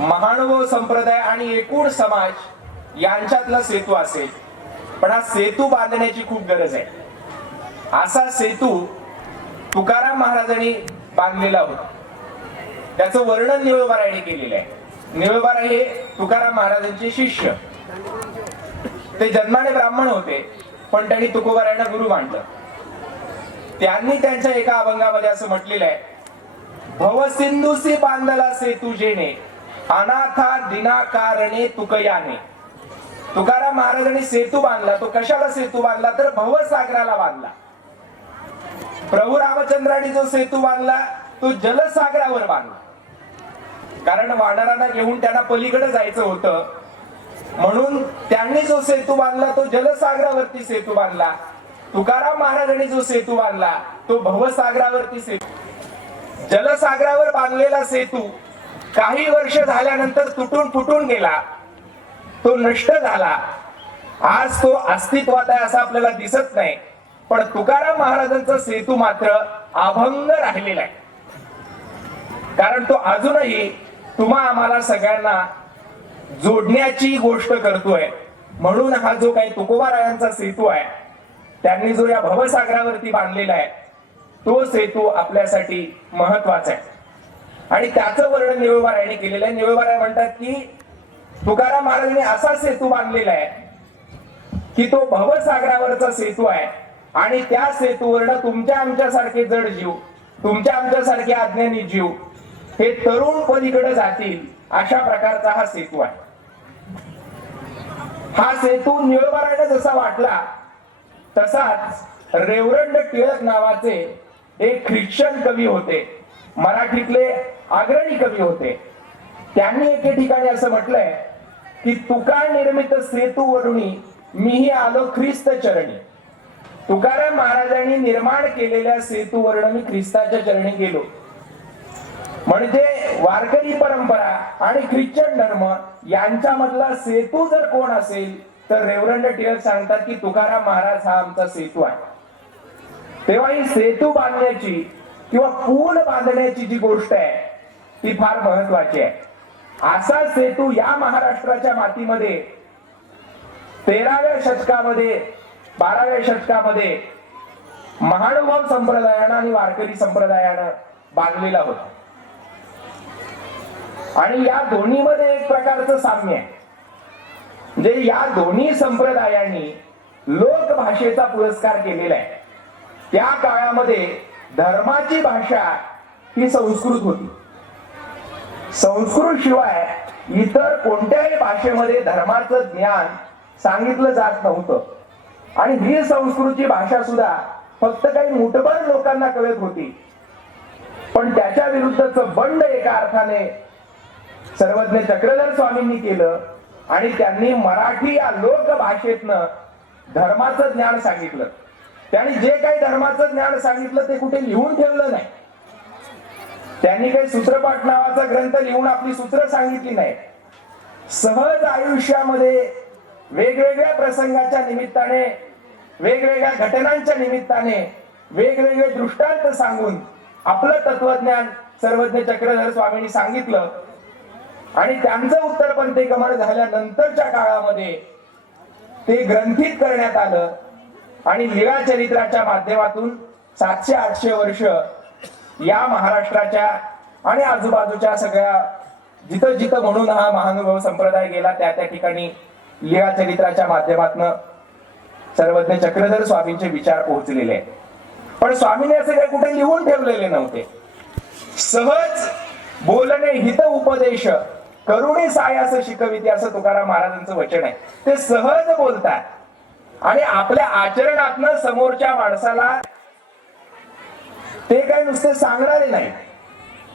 महानुभाव संप्रदाय आणि एकूण समाज यांच्यातला सेतू असेल, पण हा सेतू बांधण्याची खूप गरज आहे. असा सेतू तुकाराम महाराजांनी बांधलेला होता. त्याचं वर्णन निळोबारायांनी केलेलं आहे. निळोबारा हे तुकाराम महाराजांचे शिष्य. ते जन्माने ब्राह्मण होते, पण त्यांनी तुकोबारायांना गुरु मानलं. त्यांनी त्यांच्या एका अभंगामध्ये असं म्हटलेलं आहे, भवसिंधुसी बांधला सेतू जेने, अनाथा दिनाकारणे तुकयाने. तुकाराम महाराजांनी सेतू बांधला. तो कशाला सेतू बांधला तर भवसागराला बांधला. प्रभू रामचंद्रांनी जो सेतू बांधला तो जलसागरावर बांधला. कारण वानरांना घेऊन त्यांना पलीकडे जायचं होतं, म्हणून त्यांनी जो सेतू बांधला तो जलसागरावरती सेतू बांधला. तुकाराम महाराजांनी जो सेतू बांधला तो भवसागरावरती सेतू. जलसागरावर बांधलेला सेतू काही वर्ष झाल्यानंतर तुटून फुटून गेला, तो नष्ट झाला. आज तो अस्तित्वात आहे असं आपल्याला दिसत नाही, पण तुकाराम महाराजांचा सेतू मात्र अभंग राहिलेला आहे. कारण तो अजूनही तुम्हा आम्हाला सगळ्यांना जोडण्याची गोष्ट करतोय. म्हणून हा जो काही तुकोबारायांचा सेतू आहे, त्यांनी जो या भवसागरावरती बांधलेला आहे, तो सेतू आपल्यासाठी महत्वाचा आहे. आणि त्याचं वर्णन निळोबारायांनी केलेलं आहे. निळोबाराय म्हणतात की तुकाराम महाराजांनी असा सेतू बांधलेला आहे की तो भवसागरावरचा सेतू आहे, आणि त्या सेतूवरनं तुमच्या आमच्यासारखे जड जीव, तुमच्या आमच्यासारखे अज्ञानी जीव हे तरुण पलीकडे जातील अशा प्रकारचा हा सेतू आहे. हा सेतू निळोबारायला जसा वाटला तसाच रेवरंड टिळक नावाचे एक ख्रिश्चन कवी होते, मराठीतले अग्रणी कवी होते. त्यांनी एके ठिकाणी असं म्हटलंय की तुका निर्मित सेतू वरुणी मीही आलो ख्रिस्त चरणी. तुकाराम महाराजांनी निर्माण केलेल्या सेतूवरून मी ख्रिस्ताच्या चरणी गेलो. म्हणजे वारकरी परंपरा आणि ख्रिश्चन धर्म यांच्यामधला सेतू जर कोण असेल तर रेवरंड टिळक सांगतात की तुकाराम महाराज हा आमचा सेतू आहे. तेव्हा ही सेतू बांधण्याची किंवा पूल बांधण्याची जी गोष्ट आहे ती फार महत्वाची आहे. असा सेतू या महाराष्ट्राच्या मातीमध्ये 13व्या शतकामध्ये 12व्या शतकामध्ये महानुभाव संप्रदायानं आणि वारकरी संप्रदायानं बांधलेला होता. आणि या दोन्हीमध्ये एक प्रकारचं साम्य आहे. म्हणजे या दोन्ही संप्रदायांनी लोकभाषेचा पुरस्कार केलेला आहे. त्या काळामध्ये धर्माची भाषा ही संस्कृत होती. संस्कृत शिवाय इतर कोणत्याही भाषेमध्ये धर्माचं ज्ञान सांगितलं जात नव्हतं. आणि ही संस्कृतची भाषा सुद्धा फक्त काही मुठभर लोकांना कळत होती. पण त्याच्या विरुद्धचं बंड एका अर्थाने सर्वज्ञ चक्रधर स्वामींनी केलं, आणि त्यांनी मराठी या लोकभाषेतनं धर्माचं ज्ञान सांगितलं. त्यांनी जे काही धर्माचं ज्ञान सांगितलं ते कुठे लिहून ठेवलं नाही. त्यांनी काही सूत्रपाठ नावाचा ग्रंथ लिहून आपली सूत्र सांगितली नाही. सहज आयुष्यामध्ये वेगवेगळ्या प्रसंगाच्या निमित्ताने, वेगवेगळ्या घटनांच्या निमित्ताने वेगवेगळे दृष्टांत सांगून आपलं तत्वज्ञान सर्वज्ञ चक्रधर स्वामींनी सांगितलं. आणि त्यांचं उत्तरपंथी गमन झाल्यानंतरच्या काळामध्ये ते ग्रंथित करण्यात आलं. आणि लीळा चरित्राच्या माध्यमातून 700-800 वर्ष या महाराष्ट्राच्या आणि आजूबाजूच्या सगळ्या जिथं जिथं म्हणून हा महानुभाव संप्रदाय गेला त्या त्या ठिकाणी लीळा चरित्राच्या माध्यमातून सर्वज्ञ चक्रधर स्वामींचे विचार पोहोचलेले आहेत. पण स्वामींनी असे काही कुठे लिहून ठेवलेले नव्हते. सहज बोलणे हित उपदेश करुणी सायास शिकविते असं तुकाराम महाराजांचं वचन आहे. ते सहज बोलतात आणि आपल्या आचरणातनं समोरच्या माणसाला ते काही नुसते सांगणारे नाही,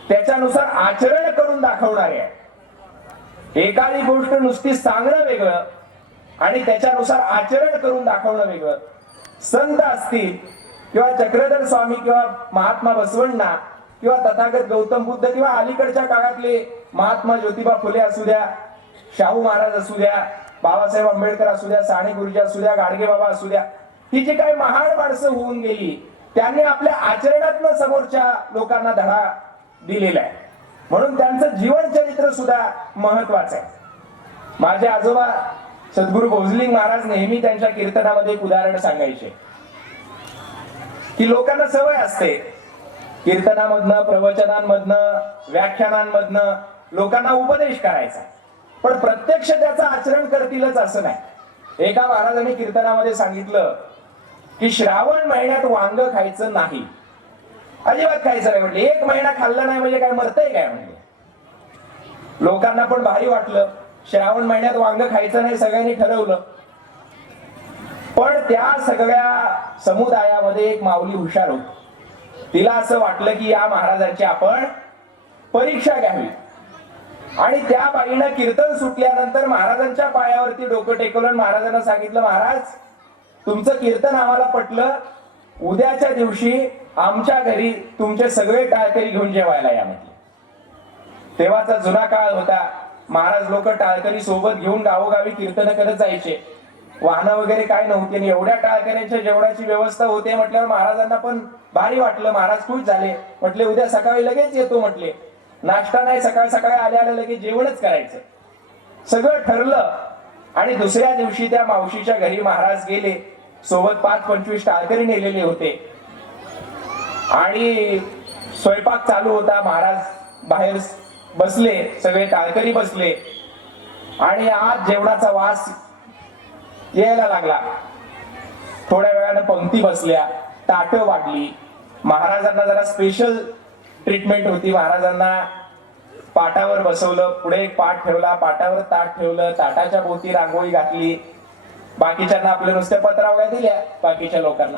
त्याच्यानुसार आचरण करून दाखवणारे आहे. एखादी गोष्ट नुसती सांगणं वेगळं आणि त्याच्यानुसार आचरण करून दाखवणं वेगळं. संत असतील किंवा चक्रधर स्वामी किंवा महात्मा बसवण्णा किंवा तथागत गौतम बुद्ध किंवा अलीकडच्या काळातले महात्मा ज्योतिबा फुले असू द्या, शाहू महाराज असू द्या, बाबासाहेब आंबेडकर असू द्या, साने गुरुजी असू द्या, गाडगे बाबा असू द्या, ही जी काही महान माणसं होऊन गेली त्यांनी आपल्या आचरणातनं समोरच्या लोकांना धडा दिलेला आहे. म्हणून त्यांचं जीवनचरित्र सुद्धा महत्वाचं आहे. माझे आजोबा सद्गुरू भोजलिंग महाराज नेहमी त्यांच्या कीर्तनामध्ये एक उदाहरण सांगायचे की लोकांना सवय असते कीर्तनामधनं, प्रवचनांमधनं, व्याख्यानांमधनं लोकांना उपदेश करायचा, पण प्रत्यक्ष त्याचं आचरण करतीलच असं नाही. एका महाराजांनी कीर्तनामध्ये सांगितलं की श्रावण महिन्यात वांग खायचं नाही, अजिबात खायचं नाही. म्हटले 1 महिना खाल्लं नाही म्हणजे काय मरतंय काय म्हणजे. लोकांना पण भारी वाटलं, श्रावण महिन्यात वांग खायचं नाही सगळ्यांनी ठरवलं. पण त्या सगळ्या समुदायामध्ये एक माऊली हुशार होती. तिला असं वाटलं की या महाराजांची आपण परीक्षा घ्यावी, आणि त्या बाईनं कीर्तन सुटल्यानंतर महाराजांच्या पायावरती डोकं टेकवलं, महाराजांना सांगितलं, महाराज तुमचं कीर्तन आम्हाला पटलं, उद्याच्या दिवशी आमच्या घरी तुमचे सगळे टाळकरी घेऊन जेवायला या म्हटले. तेव्हाचा जुना काळ होता, महाराज लोक टाळकरी सोबत घेऊन गावोगावी कीर्तन करत जायचे. वाहनं वगैरे काय नव्हती आणि एवढ्या टाळकऱ्यांच्या जेवणाची व्यवस्था होते म्हटल्यावर महाराजांना पण भारी वाटलं. महाराज खुश झाले, म्हटले उद्या सकाळी लगेच येतो म्हटले. नाश्ता नाही, सकाळ सकाळी आल्या लगेच जेवणच करायचं. सगळं ठरलं आणि दुसऱ्या दिवशी त्या मावशीच्या घरी महाराज गेले. सोबत 5-25 टाळकरी नेलेले होते आणि स्वयंपाक चालू होता. महाराज बाहेर बसले, सगळे टाळकरी बसले आणि आज जेवणाचा वास यायला लागला. थोड्या वेळानं पंक्ती बसल्या, ताटं वाढली. महाराजांना जरा स्पेशल ट्रीटमेंट होती. महाराजांना पाटावर बसवलं, पुढे एक पाट ठेवला, पाटावर ताट ठेवलं, ताटाच्या भोवती रांगोळी घातली. बाकीच्यांना आपल्या नुसत्या पत्रावळ्या दिल्या, बाकीच्या लोकांना,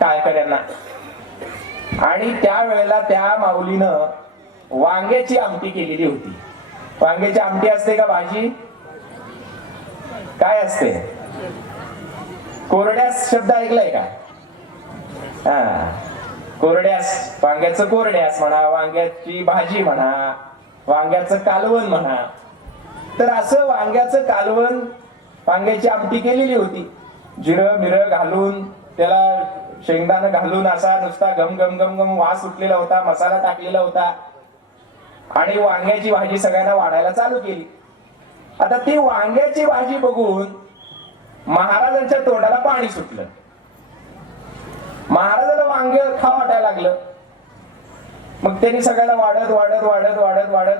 टाळकऱ्यांना. आणि त्यावेळेला त्या माऊलीनं वांग्याची आमटी केलेली होती. वांग्याची आमटी असते का भाजी? काय असते? कोरड्यास शब्द ऐकलाय का? हा, कोरड्यास, वांग्याचं कोरड्यास म्हणा, वांग्याची भाजी म्हणा, वांग्याचं कालवण म्हणा. तर असं वांग्याचं कालवण, वांग्याची आमटी केलेली होती. जिरं मिरं घालून, त्याला शेंगदाणं घालून असा नुसता गम गम गम गम वास उठलेला होता, मसाला टाकलेला होता आणि वांग्याची भाजी सगळ्यांना वाढायला चालू केली. आता ती वांग्याची भाजी बघून महाराजांच्या तोंडाला पाणी सुटलं. महाराजाला वांग खा वाटायला लागलं. मग त्यांनी सगळ्याला वाढत वाढत वाढत वाढत वाढत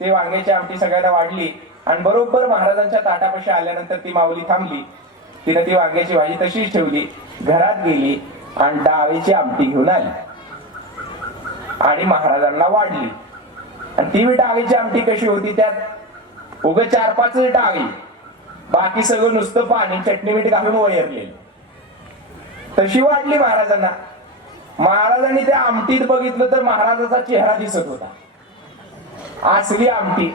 ते वांग्याची आमटी सगळ्यांना वाढली आणि बरोबर महाराजांच्या ताटापाशी आल्यानंतर ती माऊली थांबली. तिने ती वांग्याची भाजी तशीच ठेवली, घरात गेली आणि डाळीची आमटी घेऊन आली आणि महाराजांना वाढली. आणि ती डाळीची आमटी कशी होती? त्यात उग 4-5 डाळी, बाकी सगळं नुसतं पाणी, चटणी मीठ घालून वैरलेलं. तशी वाढली महाराजांना. महाराजांनी त्या आमटीत बघितलं तर महाराजाचा चेहरा दिसत होता, असली आमटी.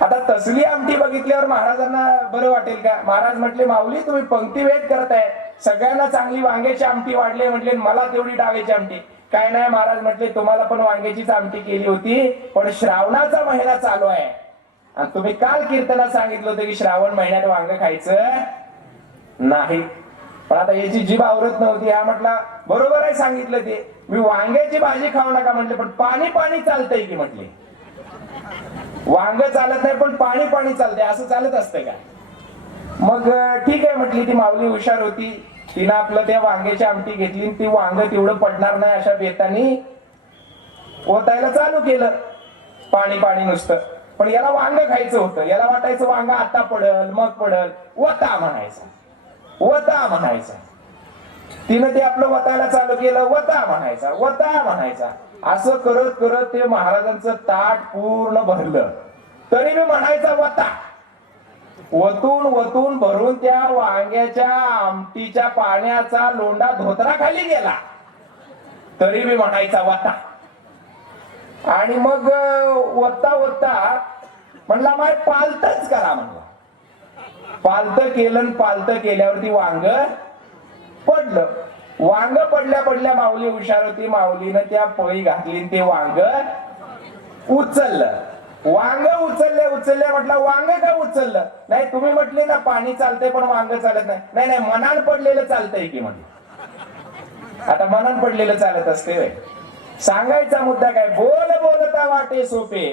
आता तसली आमटी बघितल्यावर महाराजांना बरं वाटेल का? महाराज म्हटले, माऊली तुम्ही पंक्तीभेद करताय, सगळ्यांना चांगली वांग्याची आमटी वाढली म्हटले, मला तेवढी डाळीची आमटी. काय नाही महाराज म्हटले, तुम्हाला पण वांग्याचीच आमटी केली होती, पण श्रावणाचा महिना चालू आहे आणि तुम्ही काल कीर्तनात सांगितलं होतं की श्रावण महिन्यात वांग खायचं नाही. पण आता याची जीभ आवरत नव्हती. हा म्हटला बरोबर आहे सांगितलं ते, मी वांग्याची भाजी खाऊ नका म्हटले, पण पाणी पाणी चालतंय की म्हटले. वांग चालत नाही पण पाणी पाणी चालतंय, असं चालत असतं का? मग ठीक आहे म्हटली. ती माऊली हुशार होती, तिनं आपलं त्या वांग्याची आमटी घेतली. ती वांग तेवढं पडणार नाही अशा बेतानी ओतायला चालू केलं, पाणी पाणी नुसतं. पण याला वांग खायचं होतं. याला वाटायचं वांग आता पडल मग पडल, वता म्हणायचा, वता म्हणायचा. तिनं ते आपलं वतायला चालू केलं, वता म्हणायचा, वता म्हणायचा. असं करत करत ते महाराजांचं ताट पूर्ण भरलं. तरी मी म्हणायचा वता. वतून वतून भरून त्या वांग्याच्या आमटीच्या पाण्याचा लोंडा धोतरा खाली गेला, तरी मी म्हणायचा वता. आणि मग वत्ता वत्ता म्हणला, माय पालतच करा म्हणला. पालत केलं, पालत केल्यावरती वांग पडलं. वांग पडल्या पडल्या माऊली हुशार होती, माऊलीनं त्या पळी घातली, ते वांग उचललं. वांग उचलले उचलले म्हटलं, वांग का उचललं? नाही तुम्ही म्हटले ना पाणी चालतंय पण वांग चालत नाही. नाही नाही, मनान पडलेलं चालतंय की म्हटलं. आता मनान पडलेलं चालत असते. सांगायचा मुद्दा काय, बोल बोलता वाटे सोपे.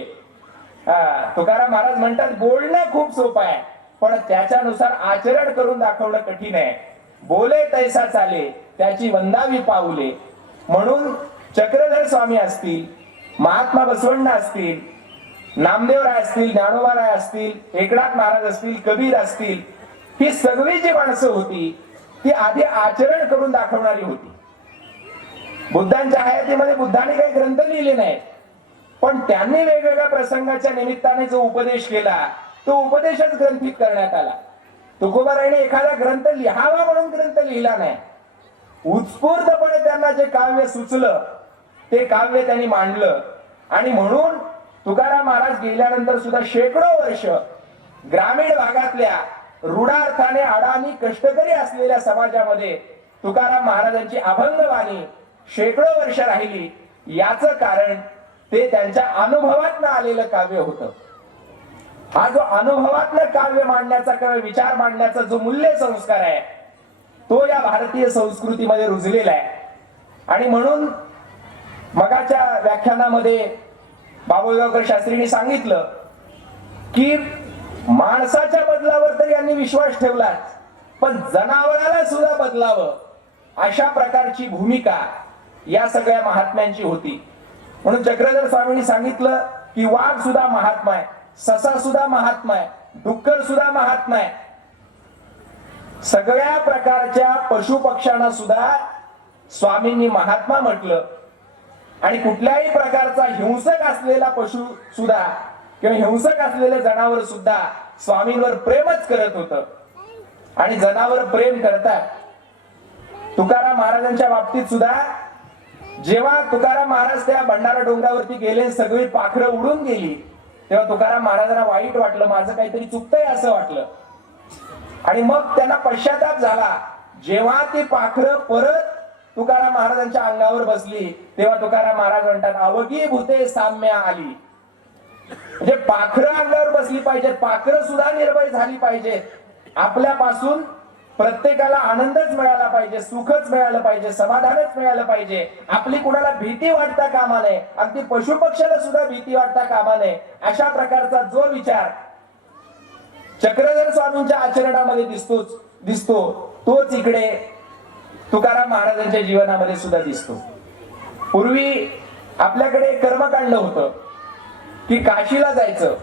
तुकाराम महाराज म्हणतात बोलणं खूप सोपं आहे, पण त्याच्यानुसार आचरण करून दाखवणं कठीण आहे. बोले तैसा चाले त्याची वंदावी पाऊले. म्हणून चक्रधर स्वामी असतील, महात्मा बसवण्ण असतील, नामदेवराय असतील, ज्ञानोबाराय असतील, एकनाथ महाराज असतील, कबीर असतील, ही सगळी जी माणसं होती ती आधी आचरण करून दाखवणारी होती. बुद्धांच्या हयातीमध्ये बुद्धाने काही ग्रंथ लिहिले नाहीत, पण त्यांनी वेगवेगळ्या प्रसंगाच्या निमित्ताने जो उपदेश केला तो उपदेशच ग्रंथित करण्यात आला. तुकोबारायने एखादा ग्रंथ लिहावा म्हणून ग्रंथ लिहिला नाही. उत्स्फूर्तपणे त्यांना जे काव्य सुचलं ते काव्य त्यांनी मांडलं. आणि म्हणून तुकाराम महाराज गेल्यानंतर सुद्धा शेकडो वर्ष ग्रामीण भागातल्या रूढार्थाने अडाणी कष्टकरी असलेल्या समाजामध्ये तुकाराम महाराजांची अभंगवाणी शेकडो वर्ष राहिली. याचं कारण ते त्यांच्या अनुभवातनं आलेलं काव्य होतं. हा जो अनुभवातलं काव्य मांडण्याचा किंवा विचार मांडण्याचा जो मूल्य संस्कार आहे तो या भारतीय संस्कृतीमध्ये रुजलेला आहे. आणि म्हणून मगाच्या व्याख्यानामध्ये बाबुळगावकर शास्त्रींनी सांगितलं की माणसाच्या बदलावर तर यांनी विश्वास ठेवलाच, पण जनावराला सुद्धा बदलावं अशा प्रकारची भूमिका या सगळ्या महात्म्यांची होती. म्हणून चक्रधर स्वामींनी सांगितलं की वाघ सुद्धा महात्मा आहे, ससा सुद्धा महात्मा आहे, डुक्कर सुद्धा महात्मा आहे. सगळ्या प्रकारच्या पशु पक्ष्यांना सुद्धा स्वामींनी महात्मा म्हटलं. आणि कुठल्याही प्रकारचा हिंसक असलेला पशु सुद्धा किंवा हिंसक असलेलं जनावर सुद्धा स्वामींवर प्रेमच करत होतं. आणि जनावर प्रेम करतात. तुकाराम महाराजांच्या बाबतीत सुद्धा जेव्हा तुकाराम महाराज त्या भंडारा डोंगरावरती गेले, सगळी पाखरं उडून गेली, तेव्हा तुकाराम महाराजांना वाईट वाटलं, माझं काहीतरी चुकतंय असं वाटलं. आणि मग त्यांना पश्चाताप झाला. जेव्हा ती पाखरं परत तुकाराम महाराजांच्या अंगावर बसली तेव्हा तुकाराम महाराज म्हणतात अवघी भूते साम्य आली. म्हणजे पाखरं अंगावर बसली पाहिजेत, पाखरं सुद्धा निर्भय झाली पाहिजेत. आपल्यापासून प्रत्येकाला आनंदच मिळाला पाहिजे, सुखच मिळालं पाहिजे, समाधानच मिळालं पाहिजे. आपली कुणाला भीती वाटता कामा नये, अगदी पशु पक्ष्याला सुद्धा भीती वाटता कामा नये. अशा प्रकारचा जो विचार चक्रधर स्वामींच्या आचरणामध्ये दिसतो तोच इकडे तुकाराम महाराजांच्या जीवनामध्ये सुद्धा दिसतो. पूर्वी आपल्याकडे कर्मकांड होतं की काशीला जायचं.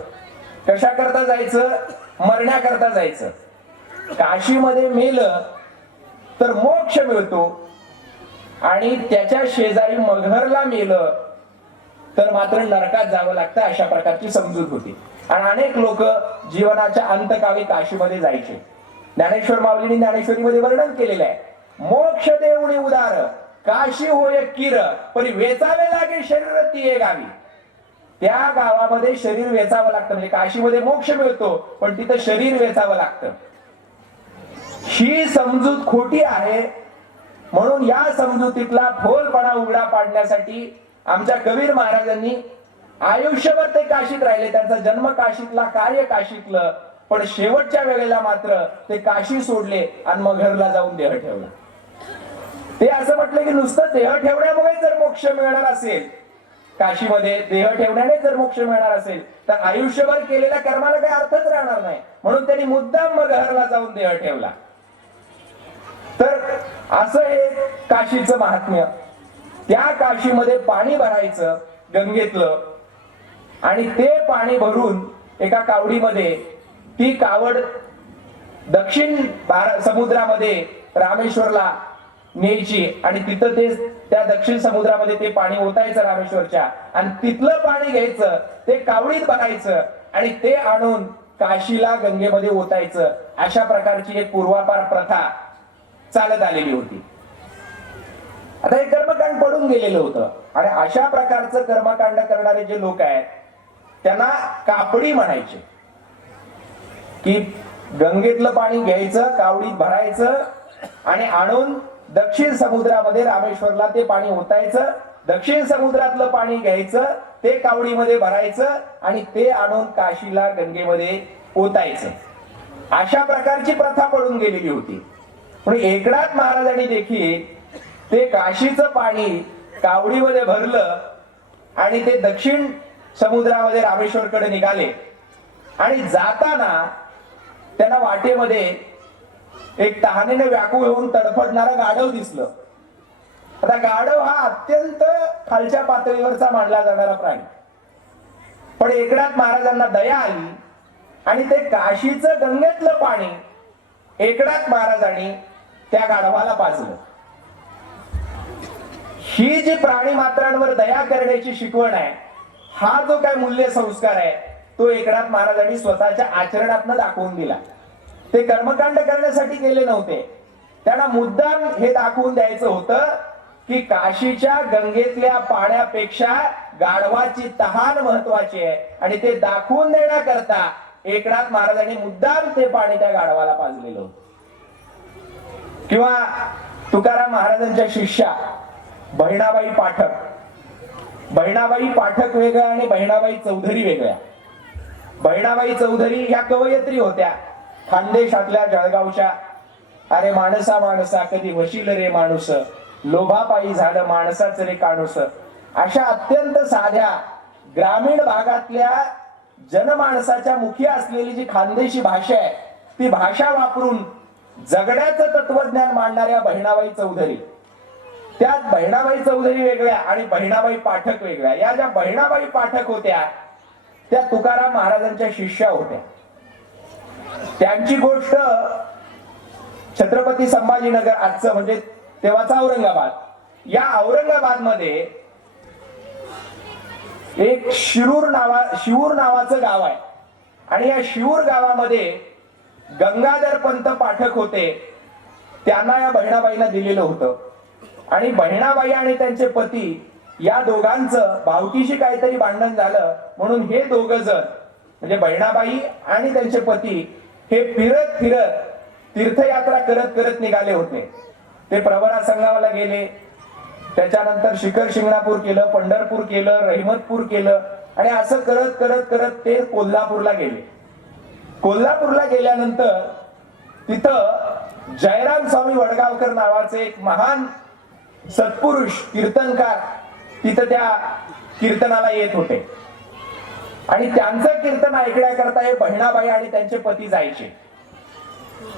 कशा करता जायचं? मरण्याकरता जायचं. काशीमध्ये मेलं तर मोक्ष मिळतो आणि त्याच्या शेजारी मगहरला मेलं तर मात्र नरकात जावं लागतं, अशा प्रकारची समजूत होती. आणि अनेक लोक जीवनाच्या अंतकाळी काशीमध्ये जायचे. ज्ञानेश्वर माऊलींनी ज्ञानेश्वरीमध्ये वर्णन केलेलं आहे, मोक्ष देऊणी उदार काशी होय किर परी वेचावे लागे शरीर ती गावी. त्या गावामध्ये शरीर वेचावं लागतं. म्हणजे काशीमध्ये मोक्ष मिळतो पण तिथं शरीर वेचावं लागतं. ही समजूत खोटी आहे. म्हणून या समजुतीतला फोलपणा उघडा पाडण्यासाठी आमच्या कबीर महाराजांनी आयुष्यभर ते काशीत राहिले. त्यांचा जन्म काशीतला, कार्य काशीतलं, पण शेवटच्या वेळेला मात्र ते काशी सोडले आणि मग घरला जाऊन देह ठेवला. ते असं म्हटलं की नुसतं देह ठेवण्यामुळे जर मोक्ष मिळणार असेल, काशीमध्ये देह ठेवण्याने जर मोक्ष मिळणार असेल तर आयुष्यभर केलेल्या कर्माला काही अर्थच राहणार नाही. म्हणून त्यांनी मुद्दाम मग घरला जाऊन देह ठेवला. तर असं हे काशीचं महात्म्य. त्या काशीमध्ये पाणी भरायचं गंगेतलं आणि ते पाणी भरून एका कावडीमध्ये ती कावड दक्षिण समुद्रामध्ये रामेश्वरला न्यायची आणि तिथं ते त्या दक्षिण समुद्रामध्ये ते पाणी ओतायचं रामेश्वरच्या आणि तिथलं पाणी घ्यायचं, ते कावडीत भरायचं आणि ते आणून काशीला गंगेमध्ये ओतायचं. अशा प्रकारची एक पूर्वापार प्रथा चालत आलेली होती. आता हे कर्मकांड पडून गेलेलं होतं आणि अशा प्रकारचं कर्मकांड करणारे जे लोक आहेत त्यांना कापडी म्हणायचे. की गंगेतलं पाणी घ्यायचं, कावडीत भरायचं आणि आणून दक्षिण समुद्रामध्ये रामेश्वरला ते पाणी ओतायचं. दक्षिण समुद्रातलं पाणी घ्यायचं, ते कावडीमध्ये भरायचं आणि ते आणून काशीला गंगेमध्ये ओतायचं. अशा प्रकारची प्रथा पडून गेलेली होती. पण एकनाथ महाराजांनी देखील ते काशीचं पाणी कावडीमध्ये भरलं आणि ते दक्षिण समुद्रामध्ये रामेश्वरकडे निघाले. आणि जाताना त्यांना वाटेमध्ये एक तहानेने व्याकुळ होऊन तडफडणारं गाढव दिसलं. आता गाढव हा अत्यंत खालच्या पातळीवरचा मानला जाणारा प्राणी, पण एकनाथ महाराजांना दया आली आणि ते काशीचं गंगेतलं पाणी एकनाथ महाराजांनी त्या गाढवाला पाजलं. ही जी प्राणी मात्रांवर दया करण्याची शिकवण आहे, हा जो काय मूल्य संस्कार आहे, तो एकनाथ महाराजांनी स्वतःच्या आचरणातनं दाखवून दिला. ते कर्मकांड करण्यासाठी केले नव्हते. त्यांना मुद्दाम हे दाखवून द्यायचं होतं की काशीच्या गंगेतल्या पाण्यापेक्षा गाढवाची तहान महत्वाची आहे. आणि ते दाखवून देण्याकरता एकनाथ महाराजांनी मुद्दाम ते पाणी त्या गाढवाला पाजलेलं होतं. किंवा तुकाराम महाराजांच्या शिष्या बहिणाबाई पाठक. बहिणाबाई पाठक वेगळ्या आणि बहिणाबाई चौधरी वेगळ्या. बहिणाबाई चौधरी ह्या कवयित्री होत्या, खानदेशातल्या जळगावच्या. अरे माणसा माणसा कधी वशील रे माणूस, लोभापायी झालं माणसाच रे काणूस. अशा अत्यंत साध्या ग्रामीण भागातल्या जनमानसाच्या मुखी असलेली जी खानदेशी भाषा आहे, ती भाषा वापरून जगण्याचं तत्वज्ञान मांडणाऱ्या बहिणाबाई चौधरी. त्यात बहिणाबाई चौधरी वेगळ्या आणि बहिणाबाई पाठक वेगळ्या. या ज्या बहिणाबाई पाठक होत्या त्या तुकाराम महाराजांच्या शिष्या होत्या. त्यांची गोष्ट छत्रपती संभाजीनगर, आजचं म्हणजे तेव्हाचा औरंगाबाद, या औरंगाबाद मध्ये एक शिरूर नावाचं गाव आहे. आणि या शिरूर गावामध्ये गंगाधर पंत पाठक होते. त्यांना या बहिणाबाईला दिलेलं होतं. आणि बहिणाबाई आणि त्यांचे पती या दोघांचं भावकीशी काहीतरी भांडण झालं म्हणून हे दोघ जण म्हणजे बहिणाबाई आणि त्यांचे पती हे फिरत फिरत तीर्थयात्रा करत करत निघाले होते. ते प्रवरा संगमाला गेले, त्याच्यानंतर शिखर शिंगणापूर केलं, पंढरपूर केलं, रहिमतपूर केलं आणि असं करत करत करत ते कोल्हापूरला गेले. कोल्हापूरला गेल्यानंतर तिथं जयराम स्वामी वडगावकर नावाचे एक महान सत्पुरुष कीर्तनकार तिथं त्या कीर्तनाला येत होते. आणि त्यांचं कीर्तन ऐकण्याकरता हे बहिणाबाई आणि त्यांचे पती जायचे.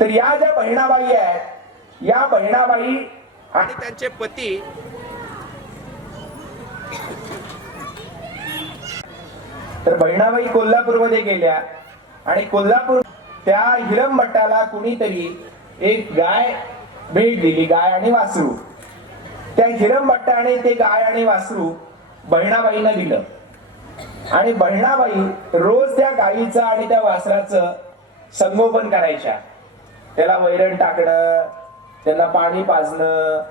तर या ज्या बहिणाबाई आहेत, या बहिणाबाई आणि त्यांचे पती तर बहिणाबाई कोल्हापूरमध्ये गेल्या आणि कोल्हापूर त्या हिरमभट्टाला कुणीतरी एक गाय भेट दिली, गाय आणि वासरू. त्या हिरमभट्टाने ते गाय आणि वासरू बहिणाबाईंना दिलं. आणि बहिणाबाई रोज त्या गायीचं आणि त्या वासराचं संगोपन करायच्या. त्याला वैरण टाकणं, त्यांना पाणी पाजणं,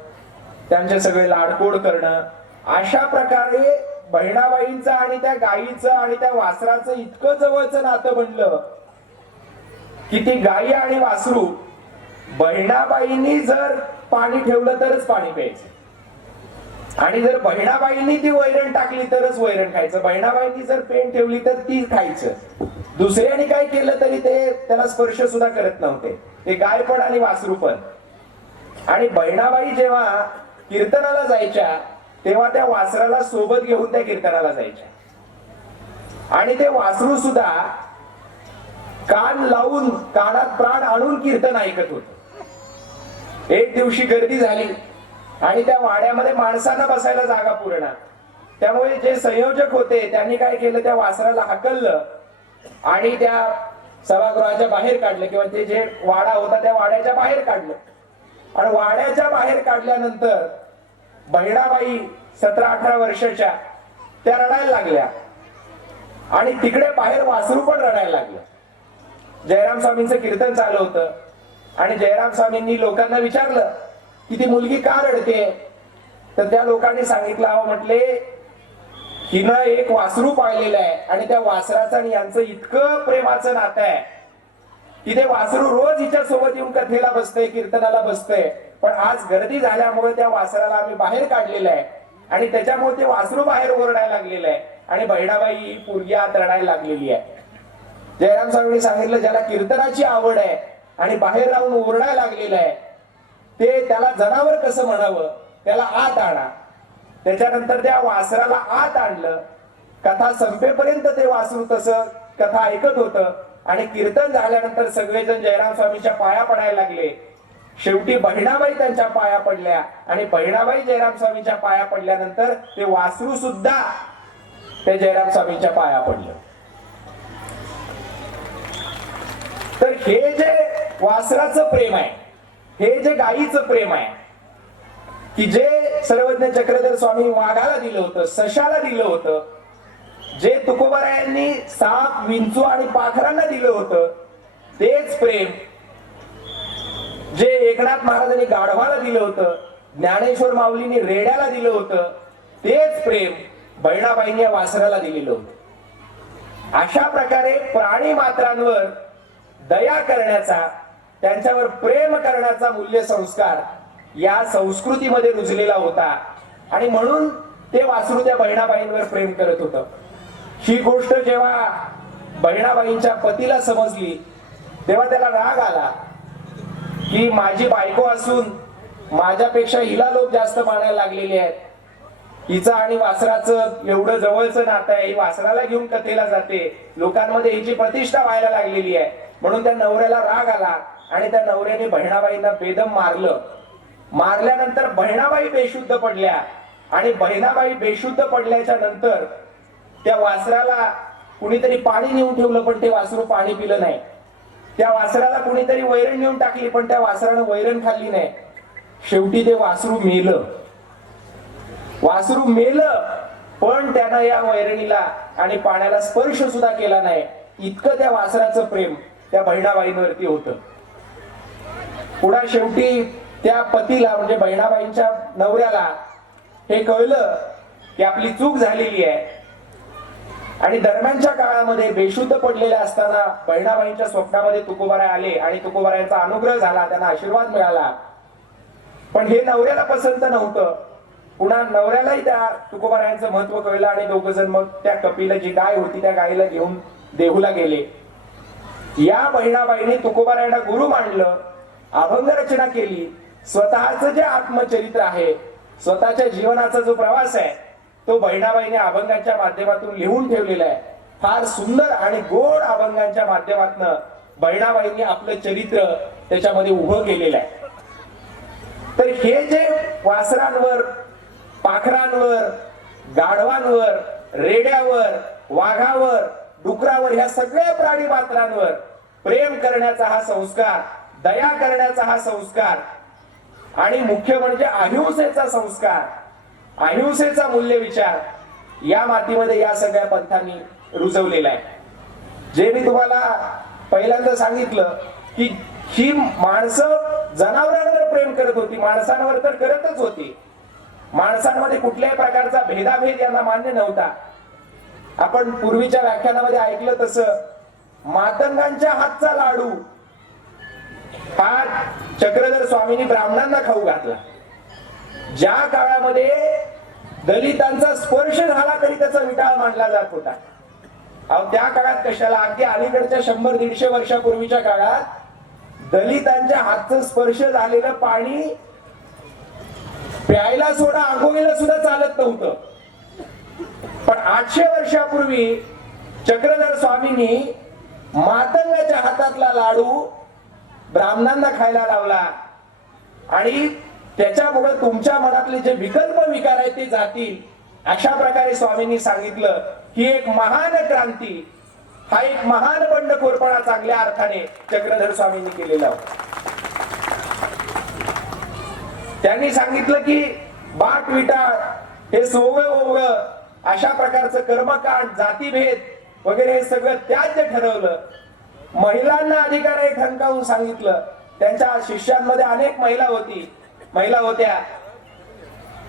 त्यांचे सगळे लाडकोड करणं. अशा प्रकारे बहिणाबाईंचं आणि त्या गायीचं आणि त्या वासराचं इतकं जवळचं नातं बनलं की ती गायी आणि वासरू बहिणाबाईंनी जर पाणी ठेवलं तरच पाणी प्यायचं आणि जर बहिणाबाईंनी ती वैरण टाकली तरच वैरण खायचं. बहिणाबाईंनी जर पेन ठेवली तर ती खायचं. दुसऱ्याने काय केलं तरी ते त्याला स्पर्श सुद्धा करत नव्हते, ते गाय पण आणि वासरू पण. आणि बहिणाबाई जेव्हा कीर्तनाला जायच्या तेव्हा त्या वासराला सोबत घेऊन त्या कीर्तनाला जायच्या. आणि ते वासरू सुद्धा कान लावून, कानात प्राण आणून कीर्तन ऐकत होत. एक दिवशी गर्दी झाली आणि त्या वाड्यामध्ये माणसांना बसायला जागा पुरणार. त्यामुळे जे संयोजक होते त्यांनी काय केलं, त्या वासराला हाकललं आणि त्या सभागृहाच्या बाहेर काढलं किंवा ते जे वाडा होता त्या वाड्याच्या बाहेर काढलं. आणि वाड्याच्या बाहेर काढल्यानंतर बहिणाबाई 17-18 वर्षाच्या त्या रडायला लागल्या आणि तिकडे बाहेर वासरू पण रडायला लागलं. जयराम स्वामींचं कीर्तन चालू होतं आणि जयराम स्वामींनी लोकांना विचारलं की ती मुलगी का रडते. तर त्या लोकांनी सांगितलं, अहो म्हटले हिनं एक वासरू पाळलेलं आहे आणि त्या वासराचं आणि यांचं इतकं प्रेमाचं नातं आहे की ते वासरू रोज हिच्या सोबत येऊन कथेला बसतंय, कीर्तनाला बसतंय. पण आज गर्दी झाल्यामुळे त्या वासराला आम्ही बाहेर काढलेलं आहे आणि त्याच्यामुळे ते वासरू बाहेर ओरडायला लागलेलं आहे आणि बहिणाबाई ही पोरगी आत रडायला लागलेली आहे. जयराम स्वामींनी सांगितलं, ज्याला कीर्तनाची आवड आहे आणि बाहेर राहून ओरडायला लागलेलं आहे ते त्याला जनावर कसं म्हणावं, त्याला आत आणा. त्याच्यानंतर त्या वासराला आत आणलं. कथा संपेपर्यंत ते वासरू तसं कथा ऐकत होतं आणि कीर्तन झाल्यानंतर सगळेजण जयराम स्वामींच्या पाया पडायला लागले. शेवटी बहिणाबाई त्यांच्या पाया पडल्या आणि बहिणाबाई जयराम स्वामींच्या पाया पडल्यानंतर ते वासरू सुद्धा ते जयराम स्वामींच्या पाया पडलं. तर हे जे वासराचं प्रेम आहे, हे जे गायीचं प्रेम आहे, की जे सर्वज्ञ चक्रधर स्वामी वाघाला दिलं होतं, सशाला दिलं होतं, जे तुकोबारायांनी साप, विंचू आणि पाखरांना दिलं होतं, तेच प्रेम जे एकनाथ महाराजांनी गाढवाला दिलं होतं, ज्ञानेश्वर माऊलींनी रेड्याला दिलं होतं, तेच प्रेम बहिणाबाईंनी या वासराला दिलेलं होतं. अशा प्रकारे प्राणी मात्रांवर दया करण्याचा, त्यांच्यावर प्रेम करण्याचा मूल्य संस्कार या संस्कृतीमध्ये रुजलेला होता आणि म्हणून ते वासरू त्या बहिणाबाईंवर प्रेम करत होतं. ही गोष्ट जेव्हा बहिणाबाईंच्या पतीला समजली तेव्हा त्याला राग आला की माझी बायको असून माझ्यापेक्षा हिला लोक जास्त मानायला लागलेले आहेत. हिचं आणि वासराचं एवढं जवळचं नातं आहे, ही वासराला घेऊन कथेला जाते, लोकांमध्ये हिची प्रतिष्ठा व्हायला लागलेली आहे. म्हणून त्या नवऱ्याला राग आला आणि त्या नवऱ्याने बहिणाबाईंना बेदम मारलं. मारल्यानंतर बहिणाबाई बेशुद्ध पडल्या आणि बहिणाबाई बेशुद्ध पडल्याच्या नंतर त्या वासराला कुणीतरी पाणी नेऊन ठेवलं, पण ते वासरू पाणी पिलं नाही. त्या वासराला कुणीतरी वैरण नेऊन टाकली, पण त्या वासरानं वैरण खाल्ली नाही. शेवटी ते वासरू मेलं. वासरू मेलं, पण त्यानं या वैरणीला आणि पाण्याला स्पर्श सुद्धा केला नाही. इतकं त्या वासराचं प्रेम त्या बहिणाबाईंवरती होतं. पुढे शेवटी त्या पतीला म्हणजे बहिणाबाईंच्या नवऱ्याला हे कळलं की आपली चूक झालेली आहे आणि दरम्यानच्या काळामध्ये बेशुद्ध पडलेल्या असताना बहिणाबाईंच्या स्वप्नामध्ये तुकोबाराय आले आणि तुकोबारायांचा अनुग्रह झाला, त्यांना आशीर्वाद मिळाला. पण हे नवऱ्याला पसंत नव्हतं. पुन्हा नवऱ्यालाही त्या तुकोबारायांचं महत्व कळलं आणि दोघ जण मग त्या कपिला जी गाय होती त्या गायीला घेऊन देहूला गेले. या बहिणाबाईंनी तुकोबारायांना गुरु मानलं, अभंग रचना केली. स्वतःच जे आत्मचरित्र आहे, स्वतःच्या जीवनाचा जो प्रवास आहे तो बहिणाबाईने अभंगांच्या माध्यमातून लिहून ठेवलेला आहे. फार सुंदर आणि गोड अभंगांच्या माध्यमातून बहिणाबाईंनी आपलं चरित्र त्याच्यामध्ये उभं केलेलं आहे. तर हे जे वासरांवर, पाखरांवर, गाढवांवर, रेड्यावर, वाघावर, डुकरावर, ह्या सगळ्या प्राणी मात्रांवर प्रेम करण्याचा हा संस्कार, दया करण्याचा हा संस्कार आणि मुख्य म्हणजे अहिंसेचा संस्कार, अहिंसेचा मूल्य विचार या मातीमध्ये या सगळ्या पंथांनी रुजवलेला आहे. जे मी तुम्हाला पहिल्यांदा सांगितलं की ही माणसं जनावरांवर प्रेम करत होती, माणसांवर तर करतच होती. माणसांमध्ये कुठल्याही प्रकारचा भेदाभेद यांना मान्य नव्हता. आपण पूर्वीच्या व्याख्यानामध्ये ऐकलं तसं मातंगांच्या हातचा लाडू हा चक्रधर स्वामींनी ब्राह्मणांना खाऊ घातला. ज्या काळामध्ये दलितांचा स्पर्श झाला तरी त्याचा विटाळ मानला जात होता, त्या काळात कशाला, अगदी अलीकडच्या 100-150 वर्षापूर्वीच्या काळात दलितांच्या हातचं स्पर्श झालेलं पाणी प्यायला सोडा, आंघोळीला सुद्धा चालत नव्हतं. पण 800 वर्षापूर्वी चक्रधर स्वामींनी मातंगाच्या हातातला लाडू ब्राह्मणांना खायला लावला आणि त्याच्यामुळे तुमच्या मनातले जे विकल्प विकार आहेत ते जातील. अशा प्रकारे स्वामींनी सांगितलं ही एक महान क्रांती, हा एक महान बंडखोरपणा चांगल्या अर्थाने चक्रधर स्वामींनी केलेला होता. त्यांनी सांगितलं की बाट विटाळ हे सोवळ ओवळ अशा प्रकारचं कर्मकांड, जातीभेद वगैरे हे सगळं त्याज्य ठरवलं. महिलांना अधिकार आहे ठणकावून सांगितलं. त्यांच्या शिष्यांमध्ये अनेक महिला होत्या.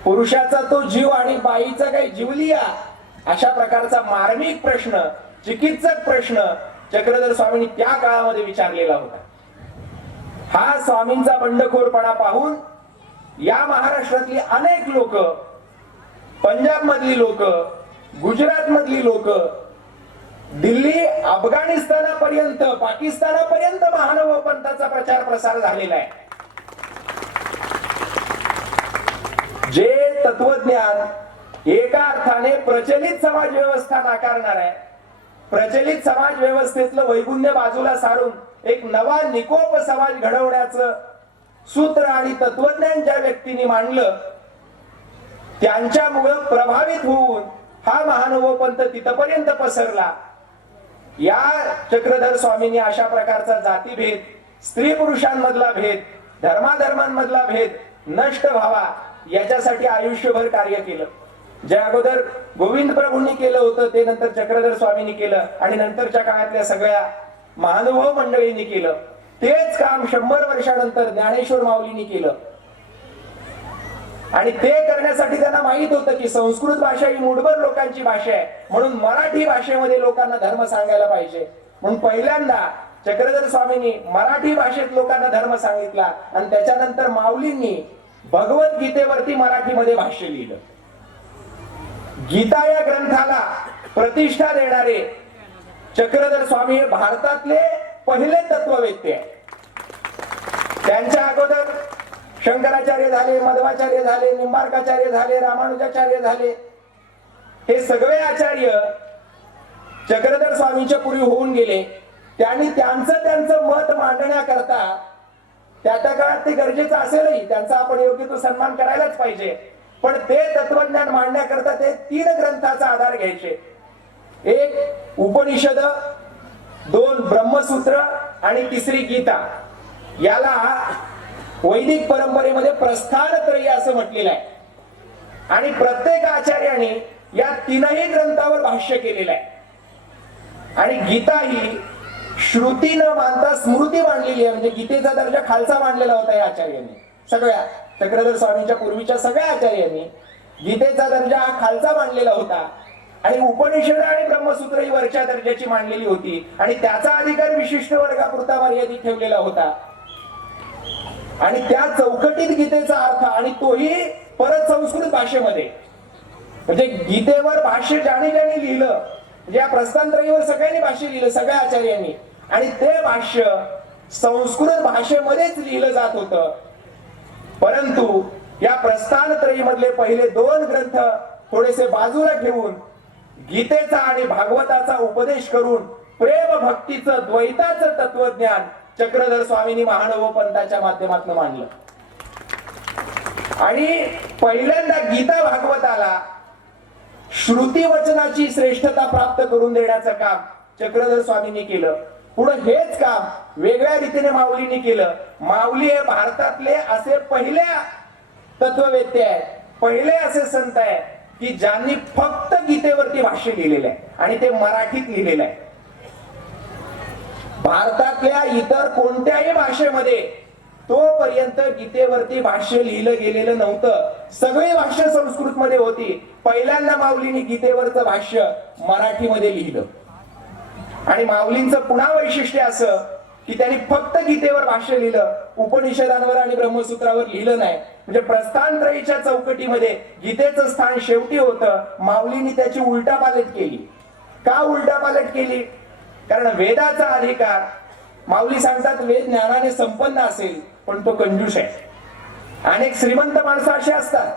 पुरुषाचा तो जीव आणि बाईचा काही जीवलिया अशा प्रकारचा मार्मिक प्रश्न, चिकित्सक प्रश्न चक्रधर स्वामींनी त्या काळामध्ये विचारलेला होता. हा स्वामींचा बंडखोरपणा पाहून या महाराष्ट्रातली अनेक लोक, पंजाब मधली लोक, गुजरात मधली लोक, दिल्ली, अफगाणिस्तानापर्यंत, पाकिस्तानापर्यंत महानुभाव पंथाचा प्रचार प्रसार झालेला आहे. जे तत्वज्ञान एका अर्थाने प्रचलित समाज व्यवस्था नाकारणार आहे. प्रचलित समाज व्यवस्थेतलं वैगुण्य बाजूला सारून एक नवा निकोप समाज घडवण्याचं सूत्र आणि तत्वज्ञान ज्या व्यक्तींनी मांडलं त्यांच्यामुळे प्रभावित होऊन हा महानुभाव पंथ तिथपर्यंत पसरला. या चक्रधर स्वामींनी अशा प्रकारचा जातीभेद, स्त्री पुरुषांमधला भेद, धर्माधर्मांमधला भेद नष्ट व्हावा याच्यासाठी आयुष्यभर कार्य केलं. जे अगोदर गोविंद प्रभूंनी केलं होतं ते नंतर चक्रधर स्वामींनी केलं आणि नंतरच्या काळातल्या सगळ्या महानुभाव मंडळींनी केलं. तेच काम 100 वर्षानंतर ज्ञानेश्वर माऊलींनी केलं. आणि ते करण्यासाठी त्यांना माहित होतं की संस्कृत भाषा ही मूठभर लोकांची भाषा आहे, म्हणून मराठी भाषेमध्ये लोकांना धर्म सांगायला पाहिजे. म्हणून पहिल्यांदा चक्रधर स्वामींनी मराठी भाषेत लोकांना धर्म सांगितला आणि त्याच्यानंतर माऊलींनी भगवद्गीतेवरती मराठीमध्ये भाष्य लिहिलं. गीता या ग्रंथाला प्रतिष्ठा देणारे चक्रधर स्वामी हे भारतातले पहिले तत्ववेत्ते आहेत. त्यांच्या अगोदर शंकराचार्य झाले, मध्वाचार्य झाले, निंबार्काचार्य झाले, रामानुजाचार्य झाले. हे सगळे आचार्य चक्रधर स्वामींच्या पूर्वी होऊन गेले. त्यांनी त्यांचं मत मांडण्याकरता त्या काळात ते गरजेचं असेलही, त्यांचा आपण योग्य तो सन्मान करायलाच पाहिजे, पण ते तत्वज्ञान मांडण्याकरता ते 3 ग्रंथाचा आधार घ्यायचे. एक उपनिषद, 2 ब्रह्मसूत्र आणि 3री गीता. याला वैदिक परंपरेमध्ये प्रस्थानत्रयी असं म्हटलेलं आहे. आणि प्रत्येक आचार्याने या 3ही ग्रंथावर भाष्य केलेलं आहे. आणि गीता ही श्रुती न मानता स्मृती मांडलेली आहे. म्हणजे गीतेचा दर्जा खालचा मांडलेला होता या आचार्यांनी. सगळ्या चक्रधर स्वामींच्या पूर्वीच्या सगळ्या आचार्यांनी गीतेचा दर्जा हा खालचा मांडलेला होता. आणि उपनिषद आणि ब्रह्मसूत्र ही वरच्या दर्जाची मांडलेली होती. आणि त्याचा अधिकार विशिष्ट वर्गापुरता मर्यादित ठेवलेला होता. आणि त्या चौकटीत गीतेचा अर्थ, आणि तोही परत संस्कृत भाषेमध्ये. म्हणजे गीतेवर भाष्य ज्याने लिहिलं, म्हणजे या प्रस्थानत्रयीवर सगळ्यांनी भाष्य लिहिलं, सगळ्या आचार्यांनी. आणि ते भाष्य संस्कृत भाषेमध्येच लिहिलं जात होतं. परंतु या प्रस्थानत्रयी मधले पहिले 2 ग्रंथ थोडेसे बाजूला ठेवून गीतेचा आणि भागवताचा उपदेश करून प्रेम भक्तीचं, द्वैताचं तत्वज्ञान चक्रधर स्वामींनी महानुभाव पंथाच्या माध्यमातून मांडलं. आणि पहिल्यांदा गीता भागवताला श्रुती वचनाची श्रेष्ठता प्राप्त करून देण्याचं काम चक्रधर स्वामींनी केलं. पुढे हेच काम वेगळ्या रीतीने माऊलींनी केलं. माऊली हे भारतातले असे पहिल्या तत्ववेत्ते आहेत, पहिले असे संत आहेत की ज्यांनी फक्त गीतेवरती भाष्य लिहिलेलं आहे आणि ते मराठीत लिहिलेलं आहे. भारतातल्या इतर कोणत्याही भाषेमध्ये तोपर्यंत गीतेवरती भाष्य लिहिलं गेलेलं नव्हतं. सगळी भाष्य संस्कृत मध्ये होती. पहिल्यांदा माऊलींनी गीतेवरचं भाष्य मराठीमध्ये लिहिलं. आणि माऊलींचं पुन्हा वैशिष्ट्य असं की त्यांनी फक्त गीतेवर भाष्य लिहिलं, उपनिषदांवर आणि ब्रह्मसूत्रावर लिहिलं नाही. म्हणजे प्रस्थानत्रयीच्या चौकटीमध्ये गीतेचं स्थान शेवटी होतं. माऊलींनी त्याची उलटापालट केली. का उलटापालट केली? कारण वेदाचा अधिकार, माऊली सांगतात वेद ज्ञानाने संपन्न असेल पण तो कंजूस आहे. अनेक श्रीमंत माणसं अशी असतात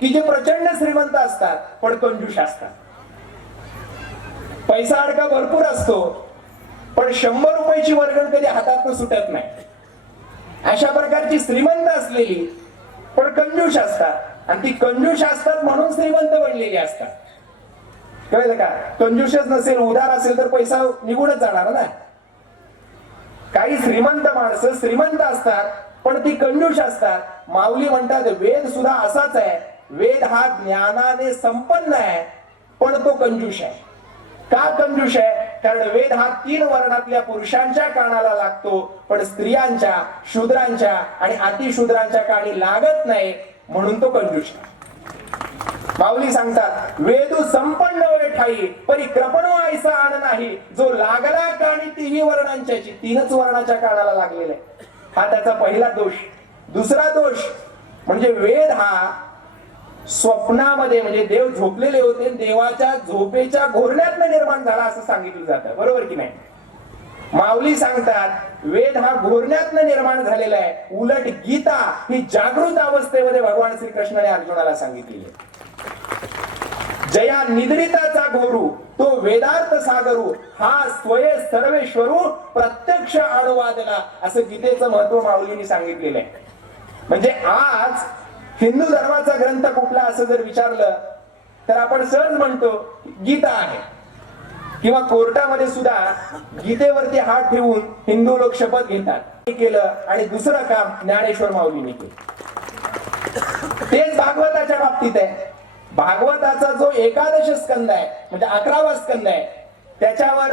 की जे प्रचंड श्रीमंत असतात पण कंजूस असतात. पैसा अडका भरपूर असतो पण 100 रुपयाची वर्गण कधी हातातून सुटत नाही. अशा प्रकारची श्रीमंत असलेली पण कंजूस असतात. आणि ती कंजूस असतात म्हणून श्रीमंत बनलेली असतात. कळलं का? कंजूसच नसेल, उदार असेल तर पैसा निघूनच जाणार ना. काही श्रीमंत माणसं श्रीमंत असतात पण ती कंजूस असतात. माऊली म्हणतात वेद सुद्धा असाच आहे. वेद हा ज्ञानाने संपन्न आहे पण तो कंजूस आहे. का कंजूस आहे? कारण वेद हा 3 वर्णातल्या पुरुषांच्या कानाला लागतो पण स्त्रियांच्या, शूद्रांच्या आणि अतिशूद्रांच्या कानी लागत नाही, म्हणून तो कंजूस आहे. माऊली सांगतात वेदू संपन्न वे ठाई परी कृपणो ऐसा आण नाही, जो लागला कानी 3 वर्णांच्याची, 3च वर्णाच्या कानाला लागलेला आहे. हा त्याचा पहिला दोष. दुसरा दोष म्हणजे वेद हा स्वप्नामध्ये, म्हणजे देव झोपलेले होते, देवाच्या झोपेच्या घोरण्यातनं निर्माण झाला असं सांगितलं जातं. बरोबर की नाही? माऊली सांगतात वेद हा घोरण्यातनं निर्माण झालेला आहे. उलट गीता ही जागृत अवस्थेमध्ये भगवान श्रीकृष्णाने अर्जुनाला सांगितलेली आहे. जया निद्रिताचा घोरू तो वेदार्थ सागरू हा स्वये सर्वेश्वरू प्रत्यक्ष अणुवादना, असं गीतेचं महत्व माऊलींनी सांगितलेलं आहे. म्हणजे आज हिंदू धर्माचा ग्रंथ कुठला असं जर विचारलं तर आपण सहज म्हणतो गीता आहे, किंवा कोर्टामध्ये सुद्धा गीतेवरती हात ठेवून हिंदू लोक शपथ घेतात केलं. आणि दुसरं काम ज्ञानेश्वर माऊलींनी केलं. तेच भागवताच्या बाबतीत आहे. भागवताचा जो 11 स्कंद आहे म्हणजे 11वा स्कंद आहे, त्याच्यावर